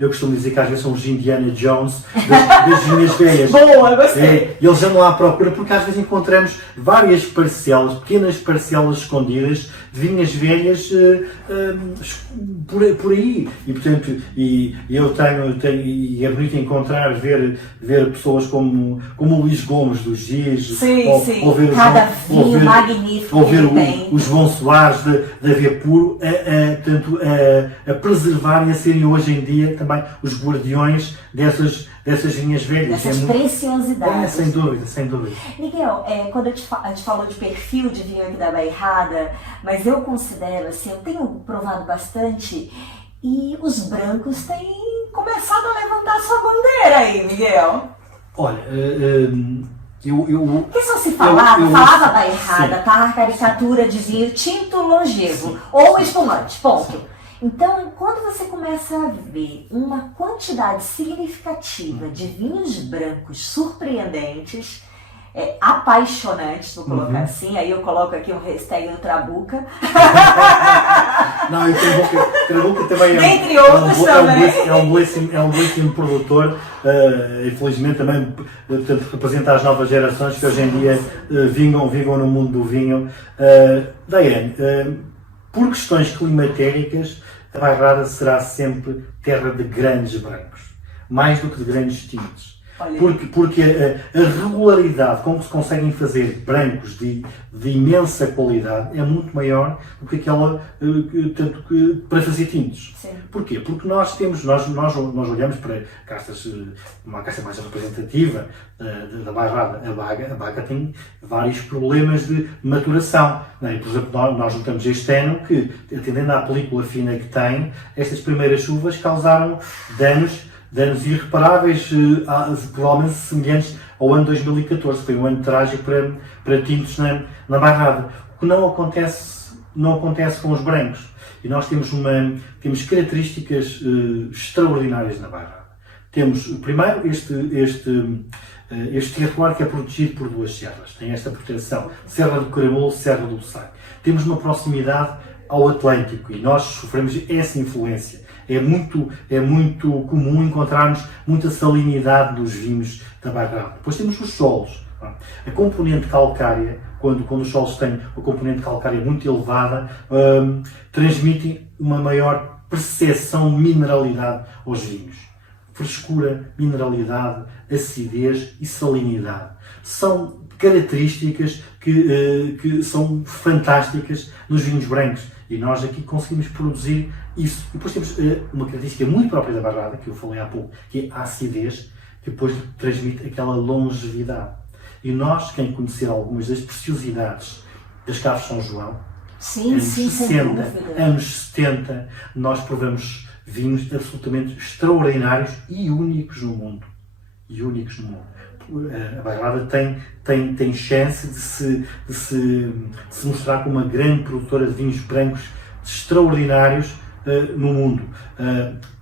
Eu costumo dizer que às vezes são os Indiana Jones das vinhas velhas. Boa, gostei. Eles andam à procura porque às vezes encontramos várias parcelas, pequenas parcelas escondidas de vinhas velhas por aí. E portanto, eu tenho e é bonito encontrar, ver pessoas como o Luís Gomes dos Dias, ou ver cada vinho magnífico, ou ver os João Soares da Via Puro a preservarem, a serem hoje em dia também os guardiões dessas vinhas velhas. Dessas preciosidades. Sem dúvida, sem dúvida. Miguel, quando a gente falou de perfil de vinho aqui da Bairrada, mas eu considero, assim, eu tenho provado bastante e os brancos têm começado a levantar sua bandeira aí, Miguel. Olha, porque só se falava Bairrada, tá? A caricatura de vinho tinto longevo, ou espumante, ponto. Então, quando você começa a ver uma quantidade significativa de vinhos brancos surpreendentes, apaixonantes, vou colocar assim, aí eu coloco aqui um hashtag no Trabuca. Não, e Trabuca também Entre outros também. É um belíssimo produtor, infelizmente também representa as novas gerações que hoje em dia vingam no mundo do vinho. Daiane, por questões climatéricas, a Bairrada será sempre terra de grandes brancos, mais do que de grandes tintos. Porque a regularidade com que se conseguem fazer brancos de imensa qualidade é muito maior do que aquela para fazer tintos. Sim. Porquê? Porque nós olhamos para uma casta mais representativa da Bairrada. A Baga tem vários problemas de maturação. Não é? Por exemplo, nós notamos este ano que, atendendo à película fina que tem, estas primeiras chuvas causaram danos irreparáveis, provavelmente semelhantes ao ano 2014, foi um ano trágico para tintos na Bairrada. O que não acontece com os brancos. E nós temos características extraordinárias na Bairrada. Temos, primeiro, este terroir que é protegido por duas serras. Tem esta proteção, Serra do Caramulo, Serra do Buçai. Temos uma proximidade ao Atlântico e nós sofremos essa influência. É muito comum encontrarmos muita salinidade dos vinhos da Bairrada. Depois temos os solos. A componente calcária, quando os solos têm a componente calcária muito elevada, transmitem uma maior percepção de mineralidade aos vinhos. Frescura, mineralidade, acidez e salinidade. São características que são fantásticas nos vinhos brancos. E nós aqui conseguimos produzir isso. E depois temos uma característica muito própria da Bairrada, que eu falei há pouco, que é a acidez, que depois transmite aquela longevidade. E nós, quem conhecer algumas das preciosidades das Caves São João, anos 70, nós provamos vinhos absolutamente extraordinários e únicos no mundo. A Bairrada tem chance de se mostrar como uma grande produtora de vinhos brancos extraordinários no mundo.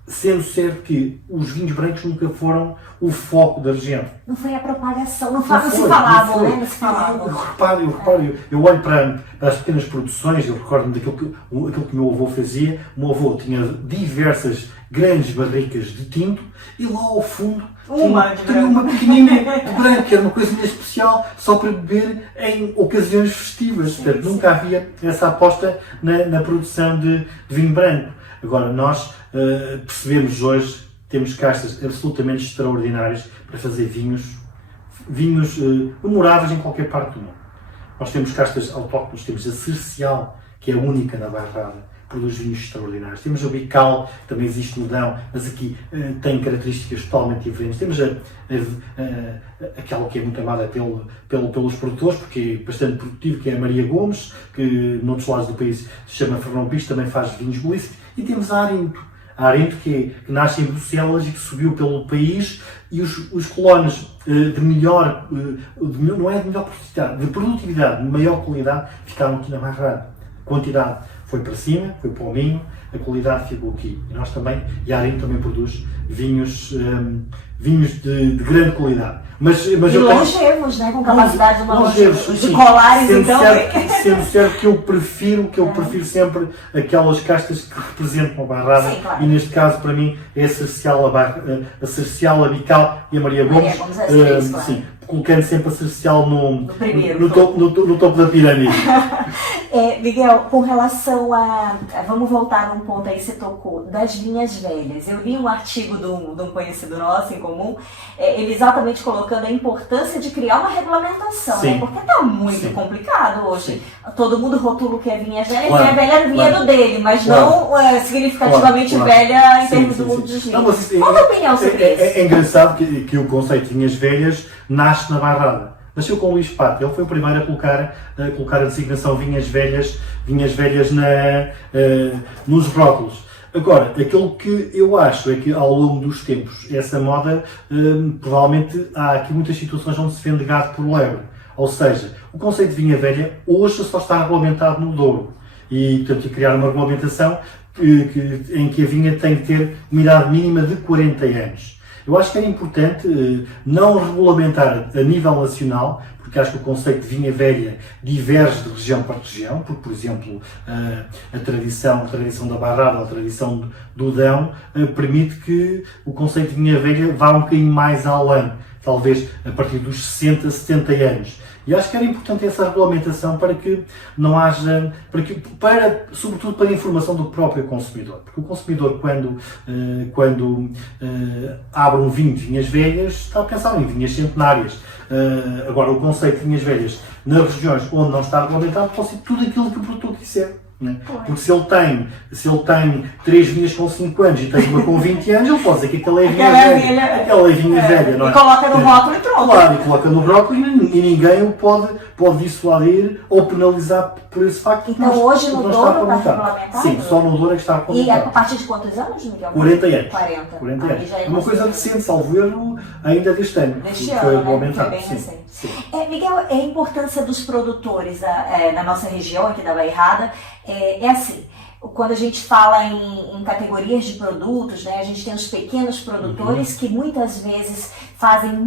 Sendo certo que os vinhos brancos nunca foram o foco da região. Não foi a propagação, não se falavam. Eu olho para as pequenas produções, eu recordo-me daquilo que o meu avô fazia. O meu avô tinha diversas grandes barricas de tinto e lá ao fundo Tenho uma pequenina de branco, que era uma coisa muito especial, só para beber em ocasiões festivas. Portanto, nunca havia essa aposta na produção de vinho branco. Agora, nós percebemos hoje, temos castas absolutamente extraordinárias para fazer vinhos memoráveis em qualquer parte do mundo. Nós temos castas autóctones, temos a Cercial, que é a única na Bairrada, produz vinhos extraordinários. Temos a Bical, que também existe no Dão, mas aqui tem características totalmente diferentes. Temos aquela que é muito amada pelos produtores, porque é bastante produtivo, que é a Maria Gomes, que noutros lados do país se chama Fernão Pires, também faz vinhos belíssimos. E temos a Arinto. A Arinto, que nasce em Bruxelas e que subiu pelo país, e os colonos de melhor, não é de melhor produtividade, de maior qualidade, ficaram aqui na Bairrada. Quantidade foi para cima, foi para o Minho, a qualidade ficou aqui. E nós também, e a Arinto também produz vinhos de grande qualidade. Mas e longevos, né? Com capacidade de uma de colares, então. Sendo certo que eu prefiro sempre aquelas castas que representam a Bairrada. Sim, claro. E neste caso, para mim, é a Cercial, a Bical e a Maria Gomes. Claro. Sim, colocando sempre a Cercial no topo da pirâmide. Miguel, com relação vamos voltar num ponto aí que você tocou, das vinhas velhas. Eu li um artigo de um conhecido nosso em comum, ele exatamente colocando a importância de criar uma regulamentação, né? Porque está muito complicado hoje. Sim. Todo mundo rotula o que é vinha velha, claro, vinha velha era vinhedo dele, mas não significativamente velha em termos do mundo dos vinhos. Qual a opinião sobre isso? É engraçado que o conceito de vinhas velhas nasce na Bairrada. Nasceu com o Luís Pato, ele foi o primeiro a colocar a designação vinhas velhas nos rótulos. Agora, aquilo que eu acho é que ao longo dos tempos, essa moda, provavelmente há aqui muitas situações onde se vende gato por lebre. Ou seja, o conceito de vinha velha hoje só está regulamentado no Douro. E, portanto, criar uma regulamentação em que a vinha tem que ter uma idade mínima de 40 anos. Eu acho que era importante não regulamentar a nível nacional, porque acho que o conceito de vinha velha diverge de região para região, porque, por exemplo, a tradição da Bairrada ou a tradição do Dão permite que o conceito de vinha velha vá um bocadinho mais além, talvez a partir dos 60, 70 anos. E acho que era importante essa regulamentação para que não haja, sobretudo para a informação do próprio consumidor. Porque o consumidor, quando abre um vinho de vinhas velhas, está a pensar em vinhas centenárias. Agora, o conceito de vinhas velhas nas regiões onde não está regulamentado pode ser tudo aquilo que o produtor quiser. Né? Porque se ele tem 3 vinhas com 5 anos e tem uma com 20 anos, ele pode dizer que aquela é vinha velha. Aquela é vinha velha, não é? E coloca no rótulo e pronto. Claro, e coloca no rótulo e ninguém o pode dissuadir ou penalizar por esse facto. Então hoje no Douro está regulamentado? Sim, só no Douro é que está regulamentado. E a partir de quantos anos, Miguel? 40 anos. 40 anos. É uma coisa recente, salvo erro, ainda deste ano. Deste ano, foi regulamentado. Foi bem recente. Sim. Miguel, a importância dos produtores na nossa região, aqui da Bairrada, é assim. Quando a gente fala em categorias de produtos, né, a gente tem os pequenos produtores que muitas vezes fazem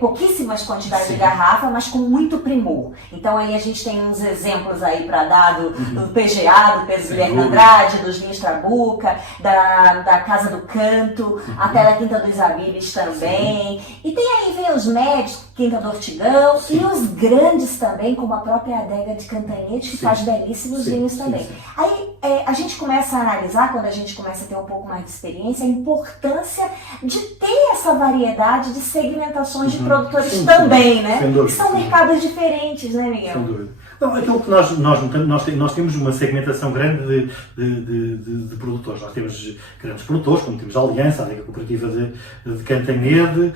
pouquíssimas quantidades de garrafa, mas com muito primor. Então aí a gente tem uns exemplos aí para dar do PGA, do Pedro Guilherme Andrade, dos vinhos Trabuca, da Casa do Canto, até da Quinta dos Abílios também. E tem aí, vem os médios, Quinta do Ortigão, e os grandes também, como a própria Adega de Cantanhete, que faz belíssimos vinhos também. Aí a gente começa a analisar, quando a gente começa a ter um pouco mais de experiência, a importância de ter essa variedade de segmentações de produtores também, né? Que são mercados diferentes, né, Miguel? Sem dúvida. Não, aquilo que nós temos uma segmentação grande de produtores. Nós temos grandes produtores, como temos a Aliança, a Liga Cooperativa de Cantanhede,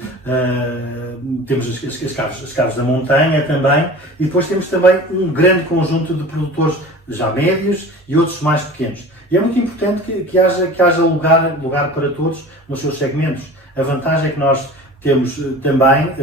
temos as Caves da Montanha também, e depois temos também um grande conjunto de produtores já médios e outros mais pequenos. E é muito importante que haja lugar para todos nos seus segmentos. A vantagem é que nós temos também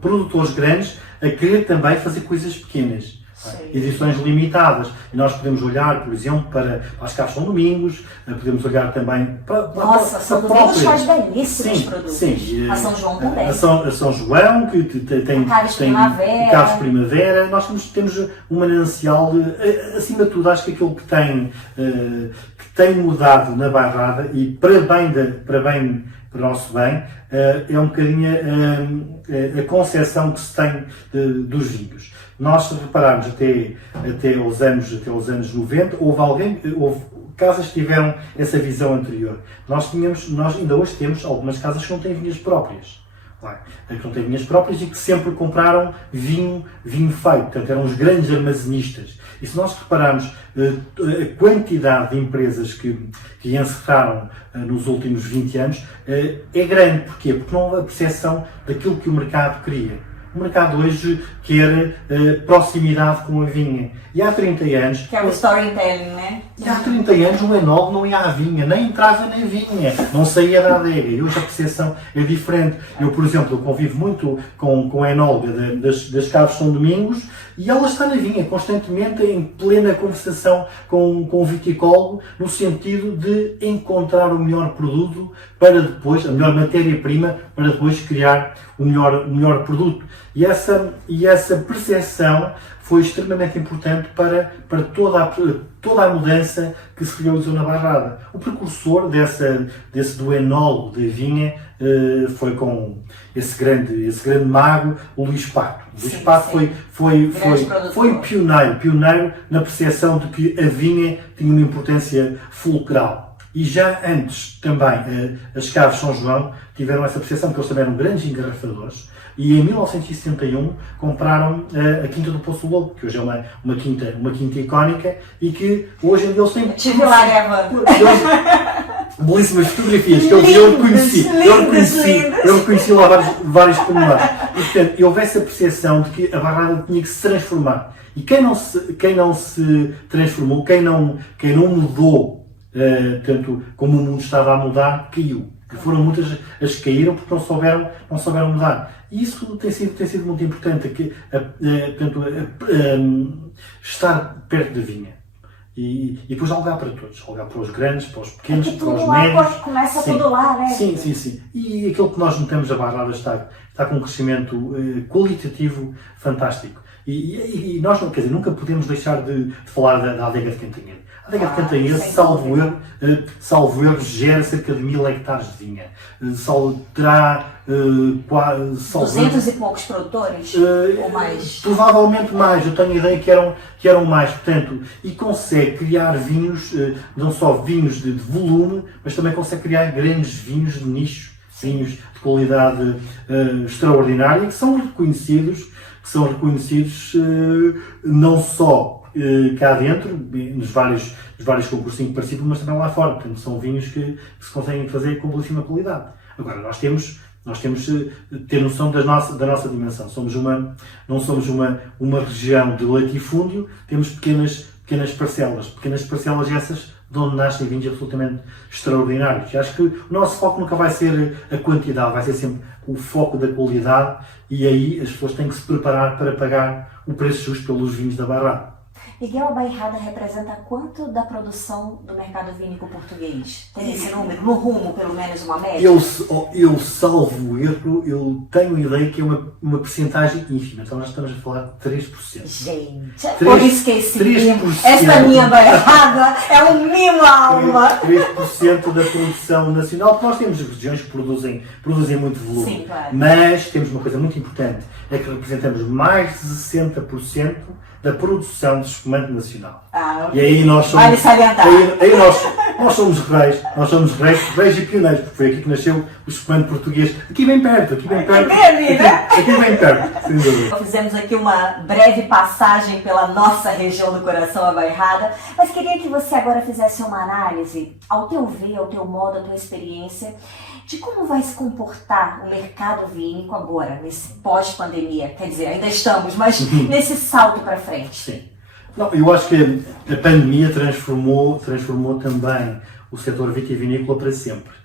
produtores grandes a querer também fazer coisas pequenas. Edições limitadas. E nós podemos olhar, por exemplo, para as Caves São Domingos, podemos olhar também para São Domingos faz belíssimos produtos. Sim. A São João também. A São João, que tem Caves Primavera. Nós temos um manancial, acima de tudo, acho que aquilo que tem mudado na Bairrada e para bem para o nosso bem, é um bocadinho a concepção que se tem dos vinhos. Nós, se repararmos até os anos 90, houve casas que tiveram essa visão anterior. Nós ainda hoje temos algumas casas que não têm vinhas próprias. Que não têm vinhas próprias e que sempre compraram vinho feito. Portanto, eram os grandes armazenistas. E se nós repararmos a quantidade de empresas que encerraram nos últimos 20 anos, é grande. Porquê? Porque não houve a percepção daquilo que o mercado queria. O mercado hoje quer proximidade com a vinha. E há 30 anos... Que é o storytelling, né? E há 30 anos o enólogo não ia à vinha, nem entrava na vinha, não saía da adega. E hoje a percepção é diferente. Eu, por exemplo, convivo muito com a enóloga das Caves São Domingos e ela está na vinha, constantemente em plena conversação com o viticólogo, no sentido de encontrar o melhor produto para depois, a melhor matéria-prima, para depois criar o melhor produto. E essa percepção foi extremamente importante para toda a mudança que se realizou na Bairrada. O precursor do enólogo da vinha foi com esse grande mago, o Luís Pato. O Luís Pato foi pioneiro na percepção de que a vinha tinha uma importância fulcral. E já antes também as Caves São João tiveram essa percepção, porque eles também eram grandes engarrafadores. E em 1971 compraram a Quinta do Poço Lobo, que hoje é uma quinta icónica e que hoje eles têm... Tive lá gravando. Belíssimas fotografias que eu reconheci lá vários pormenores. E portanto, houve essa percepção de que a Bairrada tinha que se transformar. E quem não se transformou, quem não mudou, tanto como o mundo estava a mudar, caiu. Que foram muitas as que caíram porque não souberam mudar. E isso tem sido muito importante, estar perto da vinha. E depois olhar para todos, olhar para os grandes, para os pequenos, para os médios. Começa tudo lá, né? Sim. E aquilo que nós notamos, a Bairrada está com um crescimento qualitativo fantástico. E nós, nunca podemos deixar de falar da adega de Cantanhede. A adega de Cantanhede, salvo erro, gera cerca de 1000 hectares de vinha. Terá 200 e poucos produtores? Ou mais? Provavelmente mais. Eu tenho a ideia que eram mais. Portanto, e consegue criar vinhos, não só vinhos de volume, mas também consegue criar grandes vinhos de nicho, vinhos de qualidade extraordinária, que são reconhecidos não só cá dentro, nos vários concursos que participam, mas também lá fora. Portanto, são vinhos que se conseguem fazer com belíssima qualidade. Agora, nós temos de ter noção da nossa dimensão. Não somos uma região de latifúndio, temos pequenas parcelas essas de onde nascem vinhos absolutamente extraordinários. E acho que o nosso foco nunca vai ser a quantidade, vai ser sempre o foco da qualidade, e aí as pessoas têm que se preparar para pagar o preço justo pelos vinhos da Bairrada. Miguel, a Bairrada representa quanto da produção do mercado vínico português? Tem esse número? No rumo, pelo menos, uma média? Eu salvo erro, eu tenho a ideia que é uma percentagem ínfima. Então nós estamos a falar de 3%. Gente, por isso que esse 3%. Esta minha Bairrada é um mimo à alma. 3% da produção nacional, porque nós temos regiões que produzem muito volume. Sim, claro. Mas temos uma coisa muito importante, é que representamos mais de 60% da produção de espumante nacional. Okay. E aí nós somos, nós somos reis e pioneiros, porque foi aqui que nasceu o espumante português, aqui bem perto, aqui bem perto, sem dúvida. Fizemos aqui uma breve passagem pela nossa região do coração, a Bairrada, mas queria que você agora fizesse uma análise, ao teu ver, ao teu modo, à tua experiência, de como vai se comportar o mercado vínico agora, nesse pós-pandemia. Quer dizer, ainda estamos, mas nesse salto para frente. Sim. Não, eu acho que a pandemia transformou também o setor vitivinícola para sempre.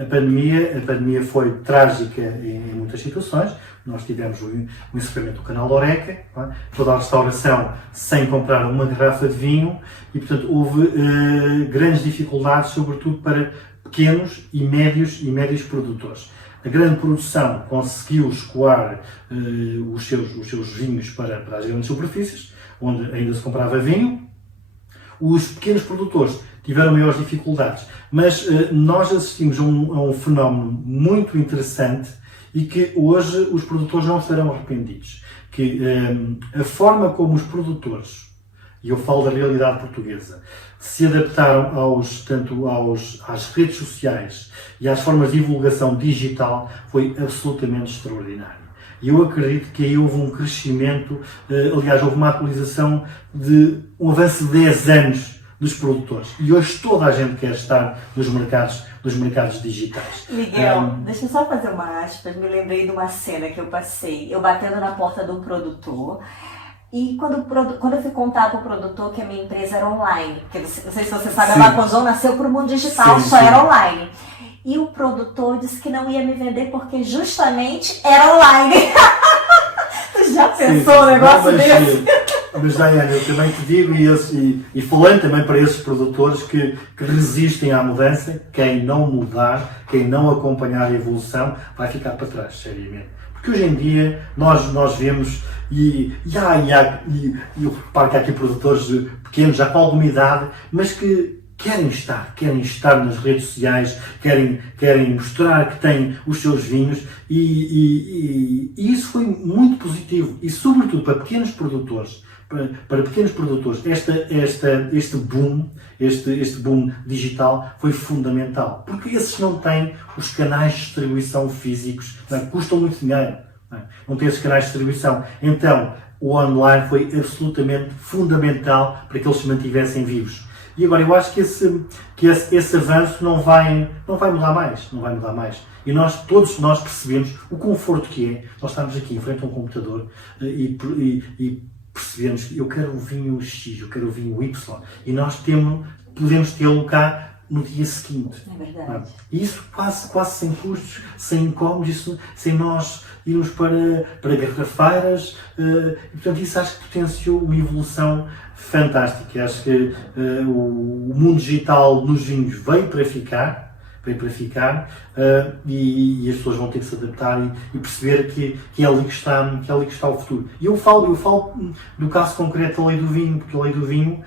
A pandemia foi trágica em muitas situações. Nós tivemos o encerramento do canal da Horeca, toda a restauração sem comprar uma garrafa de vinho, e portanto houve grandes dificuldades, sobretudo para pequenos e médios produtores. A grande produção conseguiu escoar os seus vinhos para as grandes superfícies, onde ainda se comprava vinho. Os pequenos produtores tiveram maiores dificuldades, mas nós assistimos a um fenómeno muito interessante e que hoje os produtores não estarão arrependidos. Que a forma como os produtores, e eu falo da realidade portuguesa, se adaptaram às redes sociais e às formas de divulgação digital foi absolutamente extraordinário. E eu acredito que aí houve um crescimento, aliás, houve uma atualização de um avanço de 10 anos dos produtores. E hoje toda a gente quer estar nos mercados digitais. Miguel, deixa eu só fazer uma aspas. Me lembrei de uma cena que eu passei. Eu batendo na porta de um produtor. E quando eu fui contar para o produtor que a minha empresa era online, porque não sei se você sabe, a Macozon nasceu para o mundo digital, só era online. E o produtor disse que não ia me vender porque justamente era online. Tu já pensou um negócio desse? Mas, Daiane, eu também te digo, e falando também para esses produtores que resistem à mudança, quem não mudar, quem não acompanhar a evolução, vai ficar para trás, seriamente. Porque hoje em dia nós vemos, e eu reparo que há aqui produtores pequenos, já com alguma idade, mas que querem estar nas redes sociais, querem mostrar que têm os seus vinhos e isso foi muito positivo. E sobretudo para pequenos produtores, este boom digital foi fundamental, porque esses não têm os canais de distribuição físicos, custam muito dinheiro, não têm esses canais de distribuição. Então, o online foi absolutamente fundamental para que eles se mantivessem vivos. E agora, eu acho que esse avanço não vai mudar mais. E todos nós percebemos o conforto que é nós estarmos aqui em frente a um computador e percebemos que eu quero o vinho X, eu quero o vinho Y, e nós podemos tê-lo cá no dia seguinte. É verdade. E isso quase sem custos, sem incómodos, sem nós irmos para garrafeiras. E, portanto, isso acho que potenciou uma evolução fantástica. Acho que o mundo digital nos vinhos veio para ficar, e as pessoas vão ter que se adaptar e perceber que é ali que está o futuro. E eu falo do caso concreto da lei do vinho, porque a lei do vinho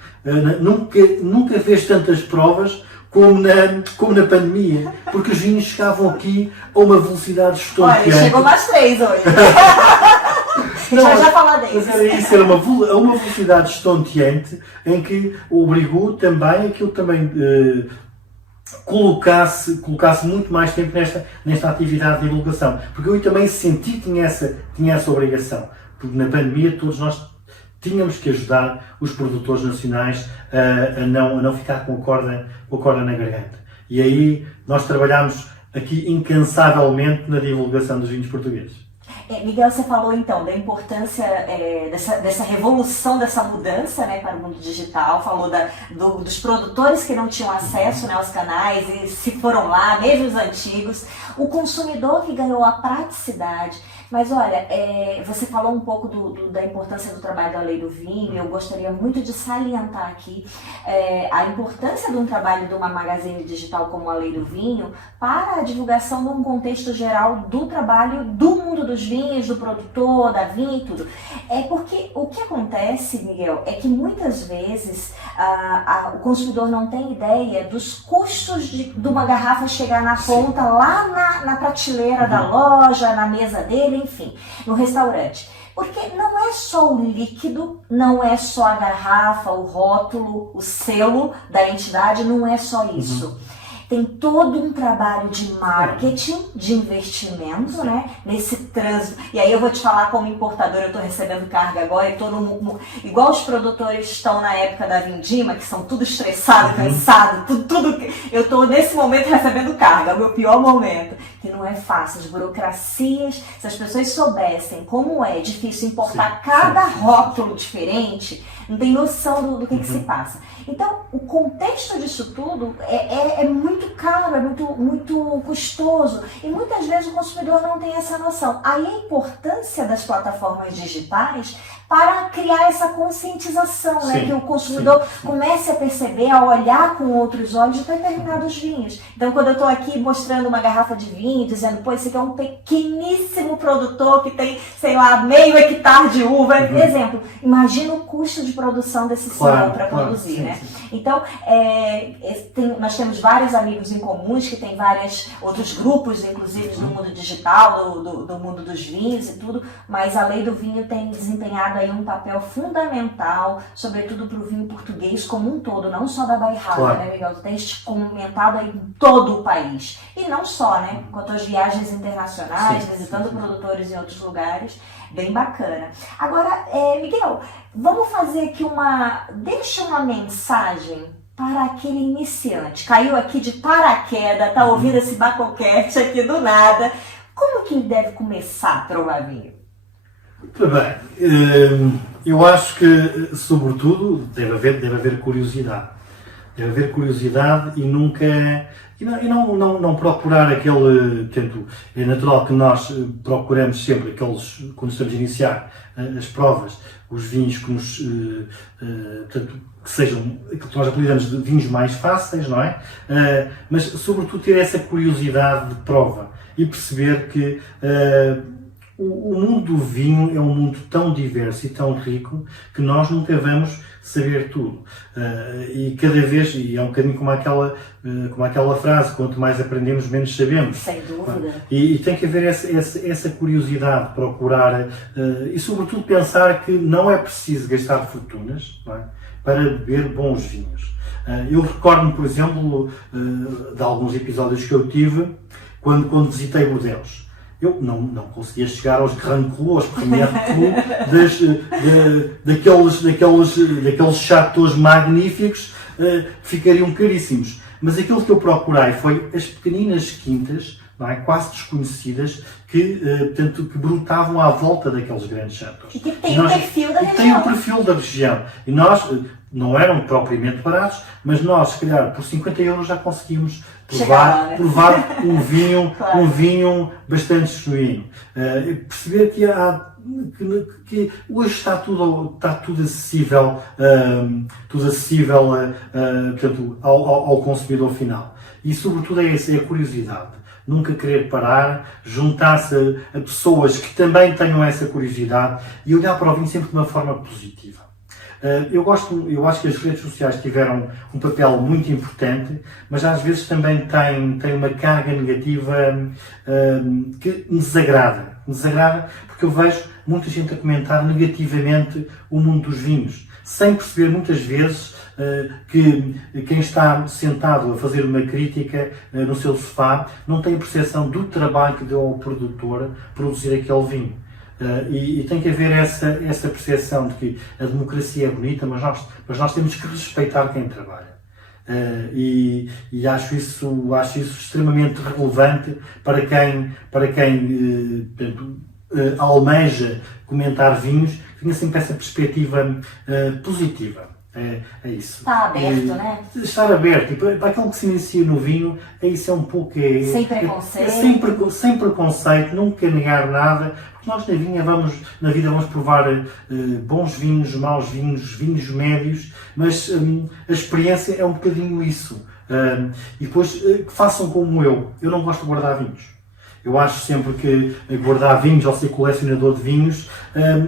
nunca fez tantas provas como na pandemia, porque os vinhos chegavam aqui a uma velocidade estonteante. Olha, chegou mais 3 hoje. Já falar deles. Mas era isso, era uma velocidade estonteante em que obrigou também aquilo também colocasse muito mais tempo nesta atividade de divulgação. Porque eu também senti que tinha essa obrigação. Porque na pandemia todos nós tínhamos que ajudar os produtores nacionais a não ficar com a corda na garganta. E aí nós trabalhámos aqui incansavelmente na divulgação dos vinhos portugueses. Miguel, você falou então da importância dessa revolução, dessa mudança, né, para o mundo digital, falou dos produtores que não tinham acesso, né, aos canais e se foram lá, mesmo os antigos, o consumidor que ganhou a praticidade. Mas olha, você falou um pouco da importância do trabalho da Lei do Vinho, e eu gostaria muito de salientar aqui a importância de um trabalho de uma magazine digital como a Lei do Vinho para a divulgação num contexto geral do trabalho do mundo dos vinhos, do produtor, da vinha e tudo. Porque o que acontece, Miguel, é que muitas vezes o consumidor não tem ideia dos custos de uma garrafa chegar na ponta, lá na prateleira da loja, na mesa dele, enfim, no restaurante. Porque não é só o líquido, não é só a garrafa, o rótulo, o selo da entidade, não é só isso. Tem todo um trabalho de marketing, de investimento, né, nesse trânsito. E aí eu vou te falar, como importadora, eu estou recebendo carga agora, igual os produtores estão na época da vindima, que são tudo estressado, cansado, tudo. Eu estou nesse momento recebendo carga, é o meu pior momento. Que não é fácil, as burocracias, se as pessoas soubessem como é difícil importar cada rótulo diferente, não tem noção do que se passa. Então, o contexto disso tudo é muito caro, é muito custoso, e muitas vezes o consumidor não tem essa noção. Aí a importância das plataformas digitais para criar essa conscientização, né? Sim, Que o consumidor sim. comece a perceber, a olhar com outros olhos determinados vinhos. Então, quando eu estou aqui mostrando uma garrafa de vinho, dizendo, pô, esse aqui é um pequeníssimo produtor que tem, sei lá, meio hectare de uva, exemplo, imagina o custo de produção desse senhor para produzir, sim, né? sim. Então, nós temos vários amigos em comuns que têm vários outros grupos, inclusive no mundo digital, do mundo dos vinhos e tudo, mas a lei do vinho tem desempenhado aí um papel fundamental, sobretudo para o vinho português como um todo, não só da Bairrada, né, Miguel? Tu tens comentado aí em todo o país. E não só, né? Quanto às viagens internacionais, visitando produtores em outros lugares, bem bacana. Agora, Miguel, vamos fazer aqui deixa uma mensagem para aquele iniciante. Caiu aqui de paraquedas, tá ouvindo esse Bacocast aqui do nada. Como que ele deve começar a provar vinho? Muito bem. Eu acho que, sobretudo, deve haver curiosidade. Deve haver curiosidade e nunca... E não procurar aquele... Portanto, é natural que nós procuramos sempre aqueles, quando estamos a iniciar as provas, os vinhos que nos... portanto, que sejam, que nós apelidamos de vinhos mais fáceis, não é? Mas, sobretudo, ter essa curiosidade de prova e perceber que o mundo do vinho é um mundo tão diverso e tão rico que nós nunca vamos saber tudo. E cada vez, e é um bocadinho como aquela frase, quanto mais aprendemos, menos sabemos. Sem dúvida. E tem que haver essa curiosidade, procurar, e sobretudo pensar que não é preciso gastar fortunas, não é, para beber bons vinhos. Eu recordo-me, por exemplo, de alguns episódios que eu tive quando visitei Bordeaux. Eu não conseguia chegar aos Grand Crus, aos Premier Crus, daqueles chateaus magníficos que ficariam caríssimos. Mas aquilo que eu procurei foi as pequeninas quintas, não é, quase desconhecidas, que brotavam à volta daqueles grandes chateaus. E que tem o perfil da região. Tem o perfil da região. E nós, não eram propriamente baratos, mas nós, se calhar, por 50 euros já conseguimos provar um vinho bastante genuíno. Perceber que hoje está tudo acessível, portanto, ao consumidor final. E, sobretudo, é a curiosidade. Nunca querer parar, juntar-se a pessoas que também tenham essa curiosidade e olhar para o vinho sempre de uma forma positiva. Eu acho que as redes sociais tiveram um papel muito importante, mas às vezes também tem uma carga negativa que me desagrada. Me desagrada porque eu vejo muita gente a comentar negativamente o mundo dos vinhos, sem perceber muitas vezes que quem está sentado a fazer uma crítica no seu sofá não tem a percepção do trabalho que deu ao produtor produzir aquele vinho. E tem que haver essa percepção de que a democracia é bonita, mas nós temos que respeitar quem trabalha. E acho isso extremamente relevante para quem almeja comentar vinhos, que tenha sempre essa perspectiva positiva. É isso. Está aberto, né? Estar aberto. E para aquilo que se inicia no vinho, isso é um pouco... Sem preconceito. Sem preconceito, nunca negar nada. Porque nós na vida vamos provar bons vinhos, maus vinhos, vinhos médios, mas a experiência é um bocadinho isso. E depois, façam como eu. Eu não gosto de guardar vinhos. Eu acho sempre que guardar vinhos ou ser colecionador de vinhos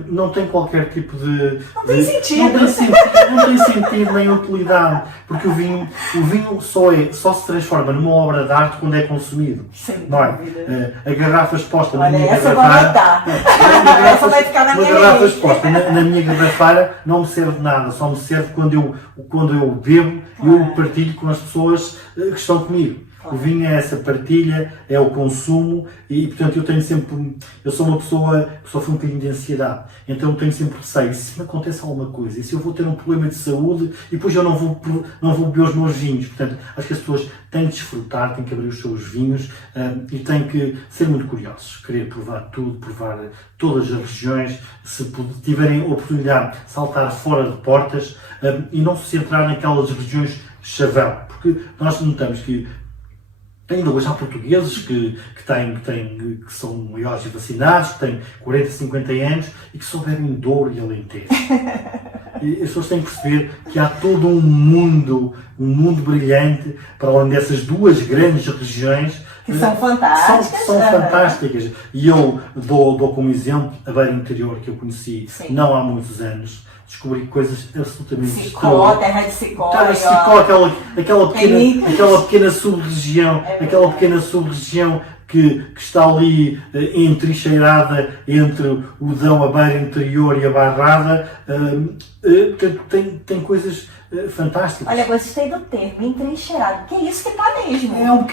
não tem qualquer tipo de... Não tem sentido. Não tem sentido nem utilidade. Porque o vinho só se transforma numa obra de arte quando é consumido. Sem não é? dúvida. A garrafa exposta Olha, na minha essa garrafeira... essa vai ficar na minha garrafa mente. exposta na minha garrafeira não me serve de nada. Só me serve quando eu bebo e eu partilho com as pessoas que estão comigo. O vinho é essa partilha, é o consumo e, portanto, eu sou uma pessoa que sofre um bocadinho de ansiedade, então eu tenho sempre receio, se me acontece alguma coisa, e se eu vou ter um problema de saúde e depois eu não vou beber os meus vinhos. Portanto, acho que as pessoas têm que desfrutar, têm que abrir os seus vinhos e têm que ser muito curiosos, querer provar tudo, provar todas as regiões, se tiverem oportunidade de saltar fora de portas e não se centrar naquelas regiões chavão, porque nós notamos que ainda hoje há portugueses que são maiores e vacinados, que têm 40, 50 anos e que só bebem Douro e Alentejo. E as pessoas têm que perceber que há todo um mundo brilhante para além dessas duas grandes regiões que são fantásticas. São fantásticas. E eu dou como exemplo a Beira Interior, que eu conheci não há muitos anos. Descobri coisas absolutamente Cicó, terra de Cicó. Aquela pequena sub-região, que está ali entrincheirada entre o Dão, a Beira Interior e a Bairrada, tem coisas fantásticas. Olha, gostei do termo, entrincheirado, que é isso que está mesmo. É um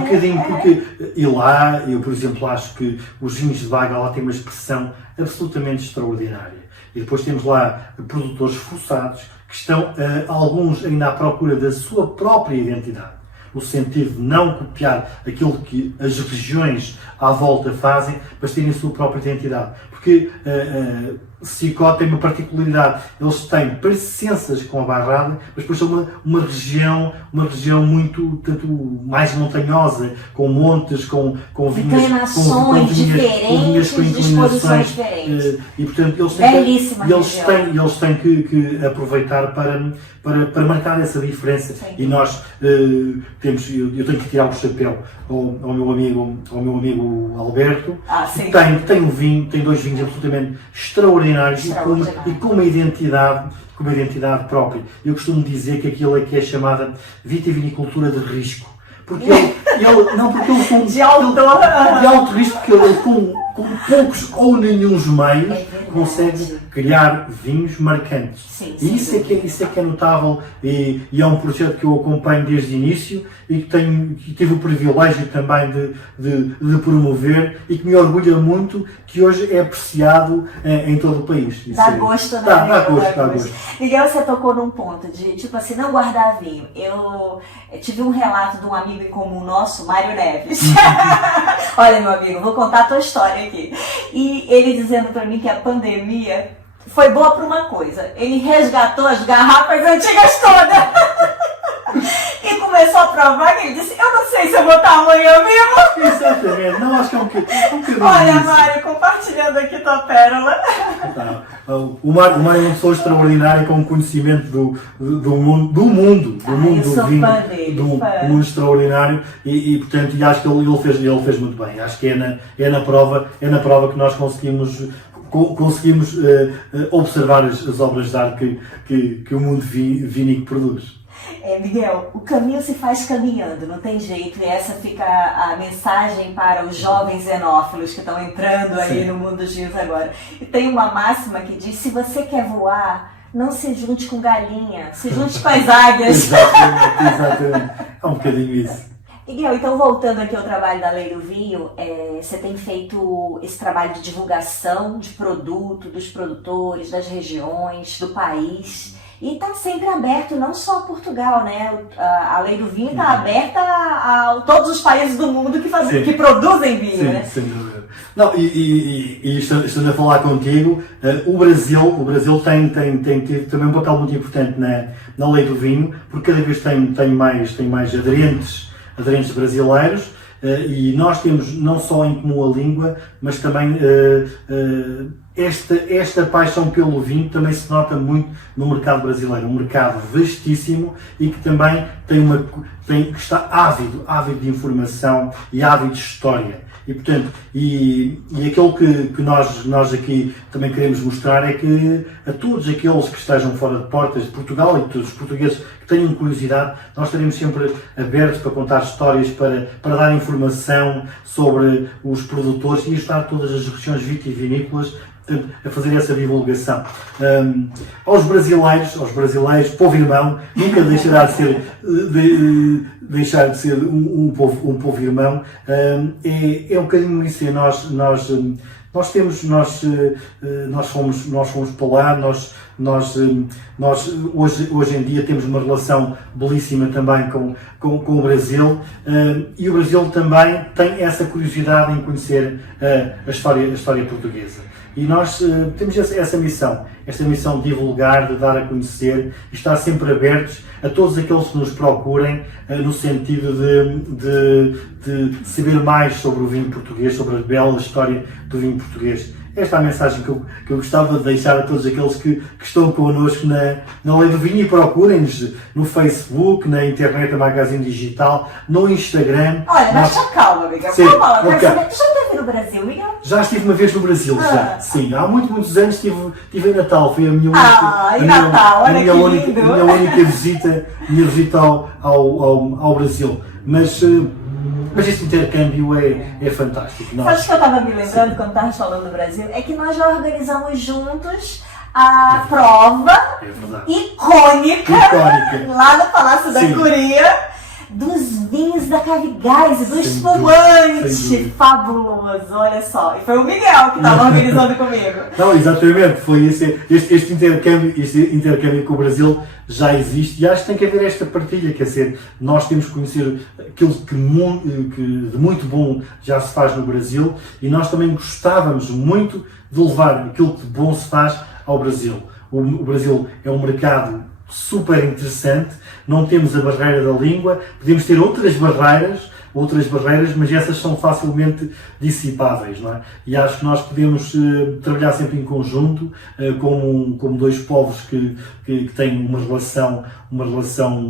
bocadinho, porque e lá, eu por exemplo acho que os vinhos de Baga lá têm uma expressão absolutamente extraordinária. E depois temos lá produtores esforçados que estão, alguns ainda à procura da sua própria identidade. No sentido de não copiar aquilo que as regiões à volta fazem, mas terem a sua própria identidade. Porque Sicó tem uma particularidade, eles têm parecenças com a Bairrada, mas depois são uma região muito tanto mais montanhosa, com montes, com vinhas com inclinações diferentes. E portanto eles têm que aproveitar para marcar essa diferença. Sim. E nós eu tenho que tirar o chapéu ao meu amigo Alberto, que tem dois vinhos absolutamente extraordinários e com uma identidade própria. Eu costumo dizer que aquilo é que é chamada vitivinicultura de risco. Porque ele de alto risco, porque ele com poucos ou nenhuns meios consegue criar vinhos marcantes. Sim, e isso é que é notável e é um projeto que eu acompanho desde o início e que tive o privilégio também de promover e que me orgulha muito, que hoje é apreciado em todo o país. Dá gosto, né? Dá gosto. Miguel, você tocou num ponto de, tipo assim, não guardar vinho. Eu tive um relato de um amigo em comum nosso, Mário Neves. Olha, meu amigo, vou contar a tua história aqui. E ele dizendo pra mim que a pandemia foi boa por uma coisa. Ele resgatou as garrafas antigas todas. E começou a provar que ele disse, eu não sei se eu vou estar amanhã vivo. Exatamente. Não, acho que é um bocadinho Olha, isso. Mário, compartilhando aqui tua pérola. O Mário é uma pessoa extraordinária com conhecimento do mundo do vinho, do mundo extraordinário e portanto, e acho que ele fez muito bem. Acho que é na prova que nós conseguimos observar as obras de arte que o mundo vinícola produz. Miguel, o caminho se faz caminhando, não tem jeito, e essa fica a mensagem para os jovens xenófilos que estão entrando aí no mundo dos vinhos agora. E tem uma máxima que diz, se você quer voar, não se junte com galinha, se junte com as águias. Exatamente. É um bocadinho isso. Miguel, então voltando aqui ao trabalho da Lei do Vinho, você tem feito esse trabalho de divulgação de produto, dos produtores, das regiões, do país. E está sempre aberto, não só a Portugal, né? A Lei do Vinho está aberta a todos os países do mundo que produzem vinho, né? Sem dúvida. Não, e estando a falar contigo, o Brasil tem tido também um papel muito importante na Lei do Vinho, porque cada vez tem mais aderentes brasileiros. E nós temos não só em comum a língua, mas também esta paixão pelo vinho também se nota muito no mercado brasileiro, um mercado vastíssimo e que também que está ávido de informação e ávido de história. E portanto, aquilo que nós aqui também queremos mostrar é que a todos aqueles que estejam fora de portas de Portugal e todos os portugueses que tenham curiosidade, nós estaremos sempre abertos para contar histórias, para dar informação sobre os produtores e ajudar todas as regiões vitivinícolas a fazer essa divulgação. Aos brasileiros, povo irmão, nunca deixará de ser um povo irmão. É um bocadinho isso. Nós fomos para lá, nós nós hoje em dia temos uma relação belíssima também com o Brasil, e o Brasil também tem essa curiosidade em conhecer a história portuguesa. E nós temos essa missão de divulgar, de dar a conhecer e estar sempre abertos a todos aqueles que nos procurem no sentido de saber mais sobre o vinho português, sobre a bela história do vinho português. Esta é a mensagem que eu gostava de deixar a todos aqueles que estão connosco na Lei do Vinho, e procurem-nos no Facebook, na internet, na Magazine Digital, no Instagram. Olha, mas só calma, Miguel. Sim, Calma lá. ok. Já esteve no Brasil, Miguel? Já estive uma vez no Brasil, já. Sim, há muitos anos estive em Natal. Foi a minha minha única visita ao Brasil. Mas este intercâmbio é fantástico. Sabe o que eu estava me lembrando quando estávamos falando do Brasil? É que nós já organizamos juntos a prova icônica lá no Palácio da Curia dos vinhos da Cavigás, do espumante fabuloso, olha só. E foi o Miguel que estava organizando comigo. Não, exatamente, foi este intercâmbio com o Brasil já existe, e acho que tem que haver esta partilha, quer dizer, nós temos que conhecer aquilo que de muito bom já se faz no Brasil, e nós também gostávamos muito de levar aquilo que de bom se faz ao Brasil. O Brasil é um mercado super interessante, não temos a barreira da língua, podemos ter outras barreiras, mas essas são facilmente dissipáveis, não é? E acho que nós podemos trabalhar sempre em conjunto, como dois povos que têm uma relação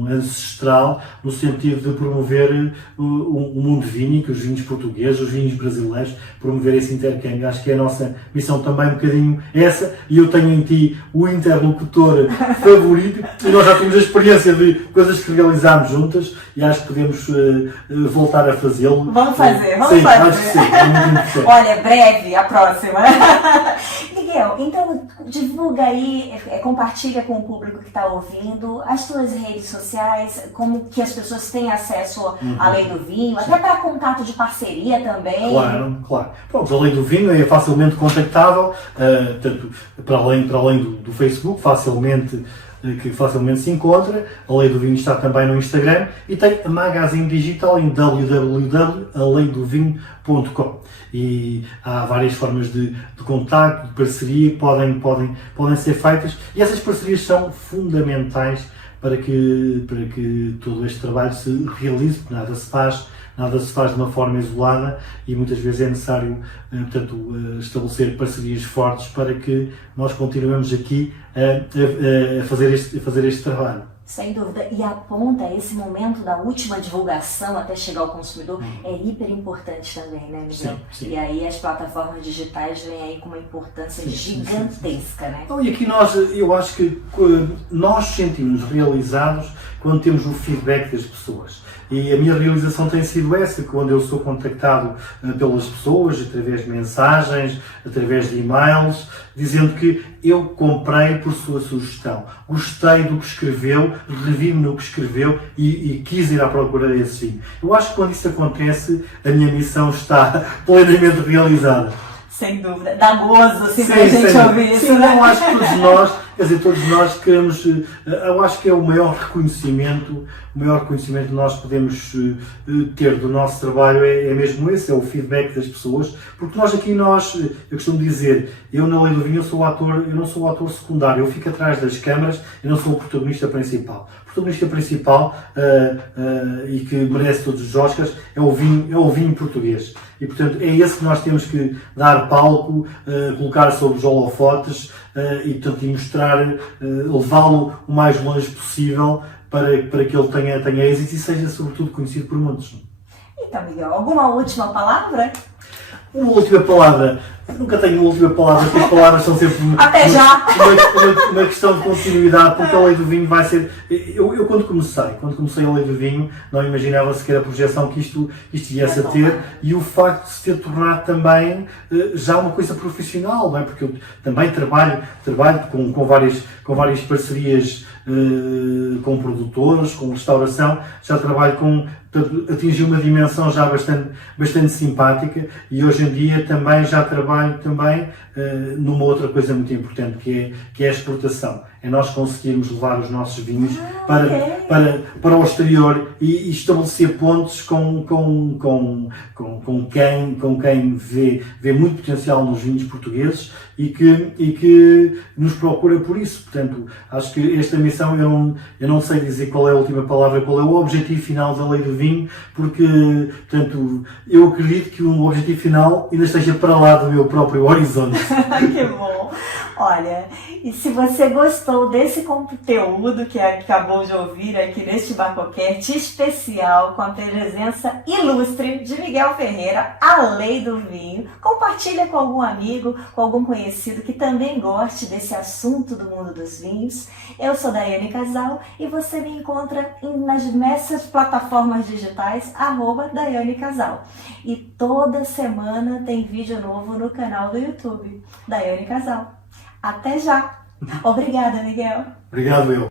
ancestral, no sentido de promover o mundo vínico, os vinhos portugueses, os vinhos brasileiros, promover esse intercâmbio. Acho que é a nossa missão também um bocadinho essa, e eu tenho em ti o interlocutor favorito, e nós já temos a experiência de coisas que realizámos juntas, e acho que podemos voltar a fazê-lo. Vamos fazer. Sim, acho que sim, é muito interessante. Olha, breve a próxima. Miguel, então divulga aí, compartilha com o público que está ouvindo as tuas redes sociais, como que as pessoas têm acesso à Lei do Vinho, até para contato de parceria também. Claro. Pronto, a Lei do Vinho é facilmente contactável, tanto para além do Facebook, que facilmente se encontra. A Lei do Vinho está também no Instagram, e tem a Magazine Digital em www.aleidovinho.com, e há várias formas de contacto, de parceria, podem ser feitas, e essas parcerias são fundamentais para que todo este trabalho se realize, porque nada se faz de uma forma isolada, e muitas vezes é necessário, estabelecer parcerias fortes para que nós continuemos aqui a fazer este trabalho. Sem dúvida. E aponta esse momento da última divulgação até chegar ao consumidor, é hiper importante também, né, Miguel? Sim. E aí as plataformas digitais vêm aí com uma importância gigantesca, né? Então, e aqui eu acho que nós sentimos realizados quando temos o feedback das pessoas. E a minha realização tem sido essa, quando eu sou contactado pelas pessoas, através de mensagens, através de e-mails, dizendo que eu comprei por sua sugestão, gostei do que escreveu, revi-me no que escreveu e quis ir à procura desse vinho. Eu acho que quando isso acontece, a minha missão está plenamente realizada. Sem dúvida. Dá gozo, assim, pra gente ouvir isso, né? Eu acho que todos nós queremos, eu acho que é o maior reconhecimento que nós podemos ter do nosso trabalho é mesmo esse, é o feedback das pessoas, porque eu costumo dizer, eu na Lei do Vinho eu não sou o ator secundário, eu fico atrás das câmaras, eu não sou o protagonista principal. O protagonista principal, e que merece todos os Oscars, é o vinho português. E, portanto, é esse que nós temos que dar palco, colocar sobre os holofotes, e mostrar, levá-lo o mais longe possível para que ele tenha êxito e seja, sobretudo, conhecido por muitos. Então, Miguel, alguma última palavra? Uma última palavra. Eu nunca tenho uma última palavra, porque as palavras são sempre uma questão de continuidade, porque a Lei do Vinho vai ser... Eu quando comecei a Lei do Vinho, não imaginava sequer a projeção que isto viesse a ter, e o facto de se ter tornado também já uma coisa profissional, não é? Porque eu também trabalho com várias parcerias com produtores, com restauração, já trabalho atingi uma dimensão já bastante simpática, e hoje em dia também já trabalho trabalho também numa outra coisa muito importante, que é a exportação. É nós conseguirmos levar os nossos vinhos para o exterior e estabelecer pontos com quem vê muito potencial nos vinhos portugueses e que nos procura por isso. Portanto, acho que esta missão, eu não sei dizer qual é a última palavra, qual é o objetivo final da Lei do Vinho, porque, portanto, eu acredito que o objetivo final ainda esteja para lá do meu próprio horizonte. Que bom! Olha, e se você gostou desse conteúdo que acabou de ouvir aqui neste Bacocast especial com a presença ilustre de Miguel Ferreira, a Lei do Vinho, compartilha com algum amigo, com algum conhecido que também goste desse assunto do mundo dos vinhos. Eu sou Daiane Casal e você me encontra nas diversas plataformas digitais, @Daiane Casal. E toda semana tem vídeo novo no canal do YouTube, Daiane Casal. Até já! Obrigada, Miguel! Obrigado, eu.